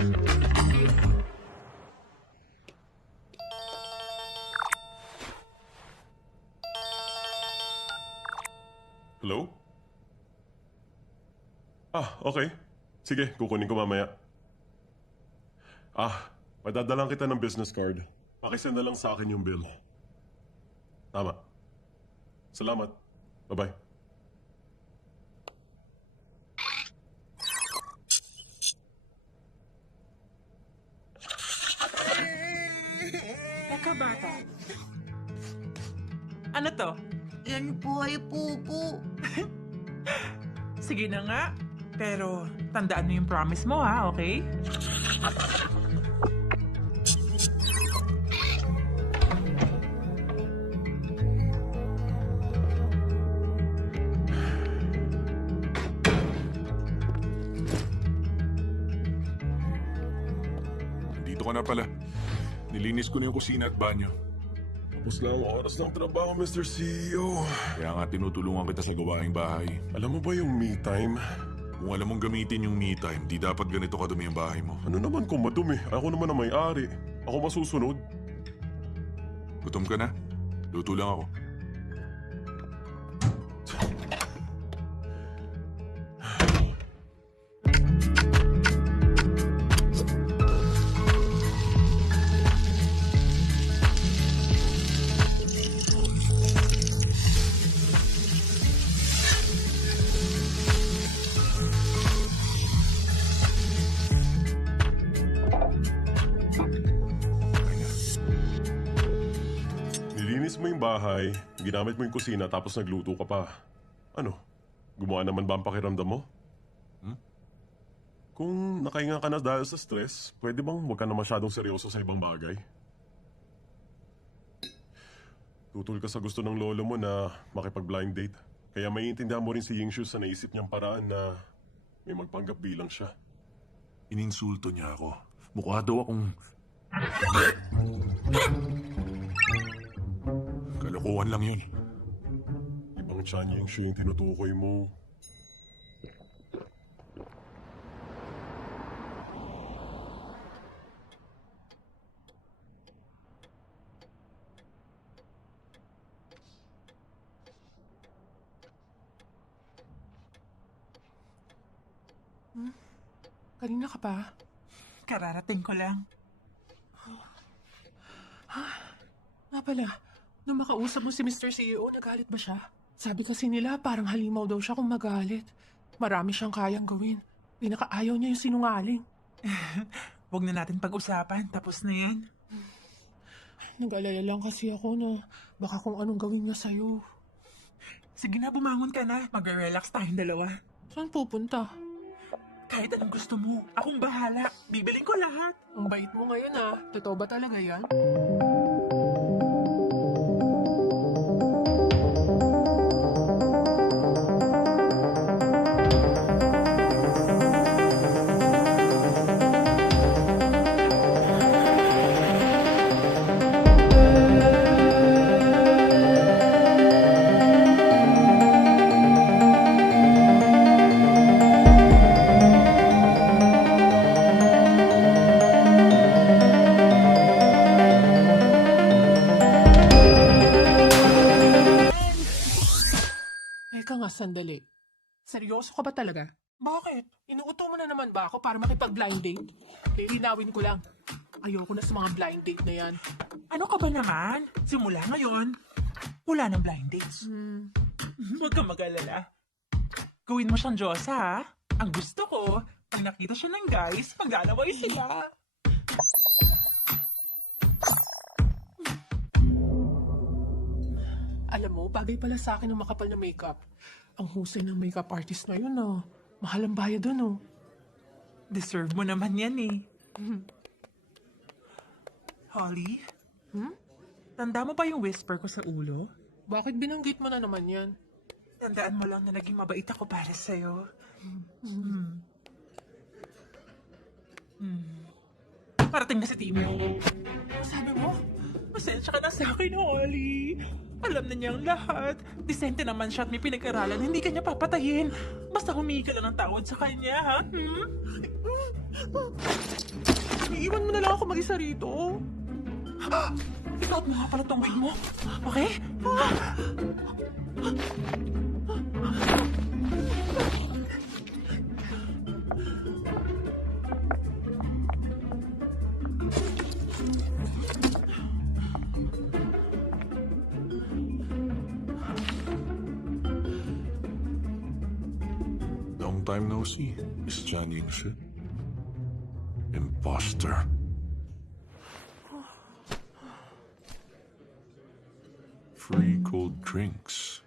Hello? Okay. Sige, kukunin ko mamaya. Madadalang kita ng business card. Pakisend na lang sa akin yung bill. Tama. Salamat. Bye-bye. Teka, bata. Ano to? Yan po ay pupo. Sige na nga. Pero tandaan mo yung promise mo, ha? Okay? Dito ka na pala. Nilinis ko na yung kusina at banyo. Tapos na ang oras ng trabaho, Mr. CEO. Kaya nga tinutulungan kita sa gawaing bahay. Alam mo ba yung me time? Kung alam mong gamitin yung me time, di dapat ganito kadumi ang bahay mo. Ano naman kung madumi? Ako naman ang may-ari. Ako masusunod. Gutom ka na? Luto lang ako. Nilinis mo yung bahay, ginamit mo yung kusina, tapos nagluto ka pa. Ano? Gumawa naman ba ang pakiramdam mo? Kung nakahinga ka na dahil sa stress, pwede bang huwag ka na masyadong seryoso sa ibang bagay? Tutol ka sa gusto ng lolo mo na makipag-blind date. Kaya maiintindihan mo rin si Yingxiu sa naisip niyang paraan na may magpanggap bilang siya. Ininsulto niya ako. Mukha daw akong... Kalokohan lang yun. Ibang Chan Yingxiu yung tinutukoy mo. Kanina ka pa? Kararating ko lang. Nga pala, nung makausap mo si Mr. CEO, nagalit ba siya? Sabi kasi nila parang halimaw daw siya kung magalit. Marami siyang kayang gawin. Pinakaayaw niya yung sinungaling. Huwag na natin pag-usapan. Tapos na yan. Nag-alala lang kasi ako na baka kung anong gawin niya sa'yo. Sige na, bumangon ka na. Mag-relax tayong dalawa. Saan pupunta? Kahit anong gusto mo, akong bahala. Bibiling ko lahat. Ang bait mo ngayon ah. Totoo ba talaga yan? Teka nga, sandali. Seryoso ka ba talaga? Bakit? Inuuto mo na naman ba ako para makipag-blind date? Lilinawin ko lang. Ayoko na sa mga blind date na yan. Ano ka ba naman? Simula ngayon, wala ng blind dates. Huwag kang mag-alala. Gawin mo siyang Diyosa, ha? Ang gusto ko, pag nakita siya ng guys, maglalaway sila. Alam mo, bagay pala sa akin ang makapal na makeup. Ang husay ng makeup artist na yun, oh. Mahal ang bayad dun, oh. Deserve mo naman yan, eh. Holly? Tanda mo ba yung whisper ko sa ulo? Bakit binanggit mo na naman yan? Tandaan mo lang na naging mabait ako para sa'yo. Parating na si Timo. Sabi mo? Pasensya ka na sa akin, Holly. Alam na niyang lahat. Disente naman siya at may pinag-aralan. Hindi ka niya papatayin. Basta humingi ka lang ng tawad sa kanya, ha? Iiwan mo na lang ako mag-isa rito. Isuot mo nga pala tong wig mo. Okay? Long time no see, Miss Chan Yingxiu. Imposter. Free cold drinks.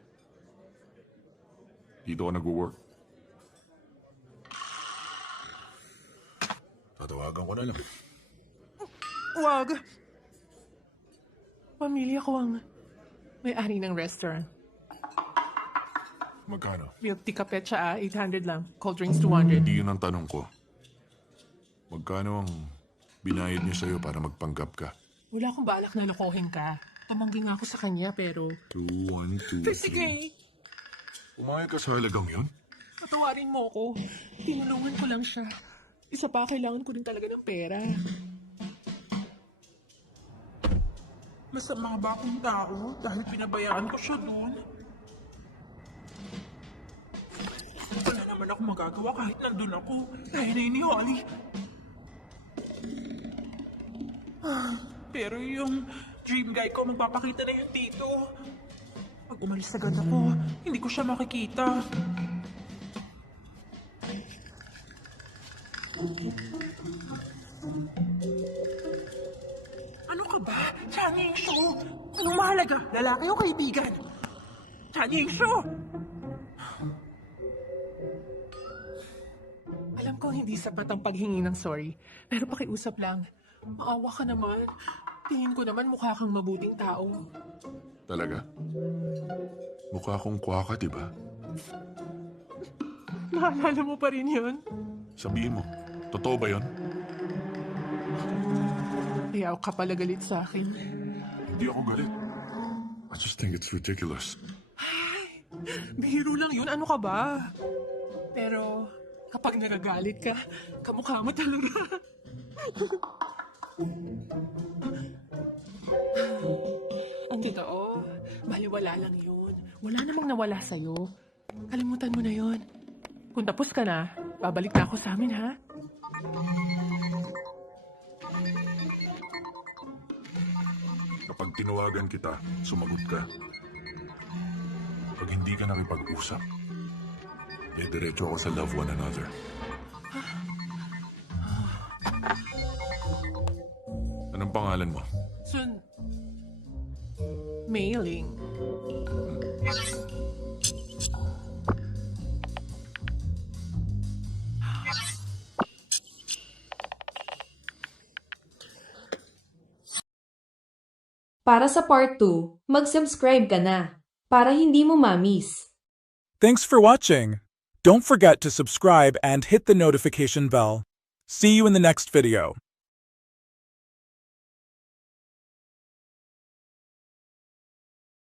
Dito ka nag-work. Tatawagan Tawagan ko na lang. Wag! Pamilya ko ang may-ari ng restaurant. Magkano? Milk tea kape siya, 800 lang. Cold drinks, 200. Hindi yun ang tanong ko. Magkano ang binayad niyo sa'yo para magpanggap ka? Wala akong balak na lokohin ka. Tumanggi nga ako sa kanya, pero... 2, 1, 2, 50K! 3. Umayag ka sa halagang yun? Patawarin mo ako. Tinulungan ko lang siya. Isa pa, kailangan ko rin talaga ng pera. Masama ba akong tao dahil pinabayaan ko siya doon? Wala naman ako magagawa kahit nandun ako. Kaya na yun ni Holly. Pero yung dream guy ko magpapakita na yun dito. Pag umalis agad ako, hindi ko siya makikita. Ano ka ba? Channing Shu! Anong mahalaga? Lalaki o kaibigan? Channing Shu! Alam ko hindi sapat ang paghingi ng sorry, pero pakiusap lang. Maawa ka naman. Tingin ko naman mukha kang mabuting tao. Talaga? Mukha akong kwaka, di ba? Naalala mo pa rin yun? Sabihin mo, totoo ba yun? Kaya ka pala galit sa akin. Hindi ako galit. I just think it's ridiculous. Bihiro lang yun. Ano ka ba? Pero kapag nagagalit ka, kamukha mo talaga. Ang totoo, baliwala lang yun. Wala namang nawala sa'yo. Kalimutan mo na yun. Kung tapos ka na, babalik na ako sa amin, ha? Kapag tinawagan kita, sumagot ka. Pag hindi ka nakipag-usap, diretso ako sa love one another. Anong pangalan mo? Sun... Mailing. Para sa part 2, mag-subscribe ka na para hindi mo ma-miss. Thanks for watching. Don't forget to subscribe and hit the notification bell. See you in the next video.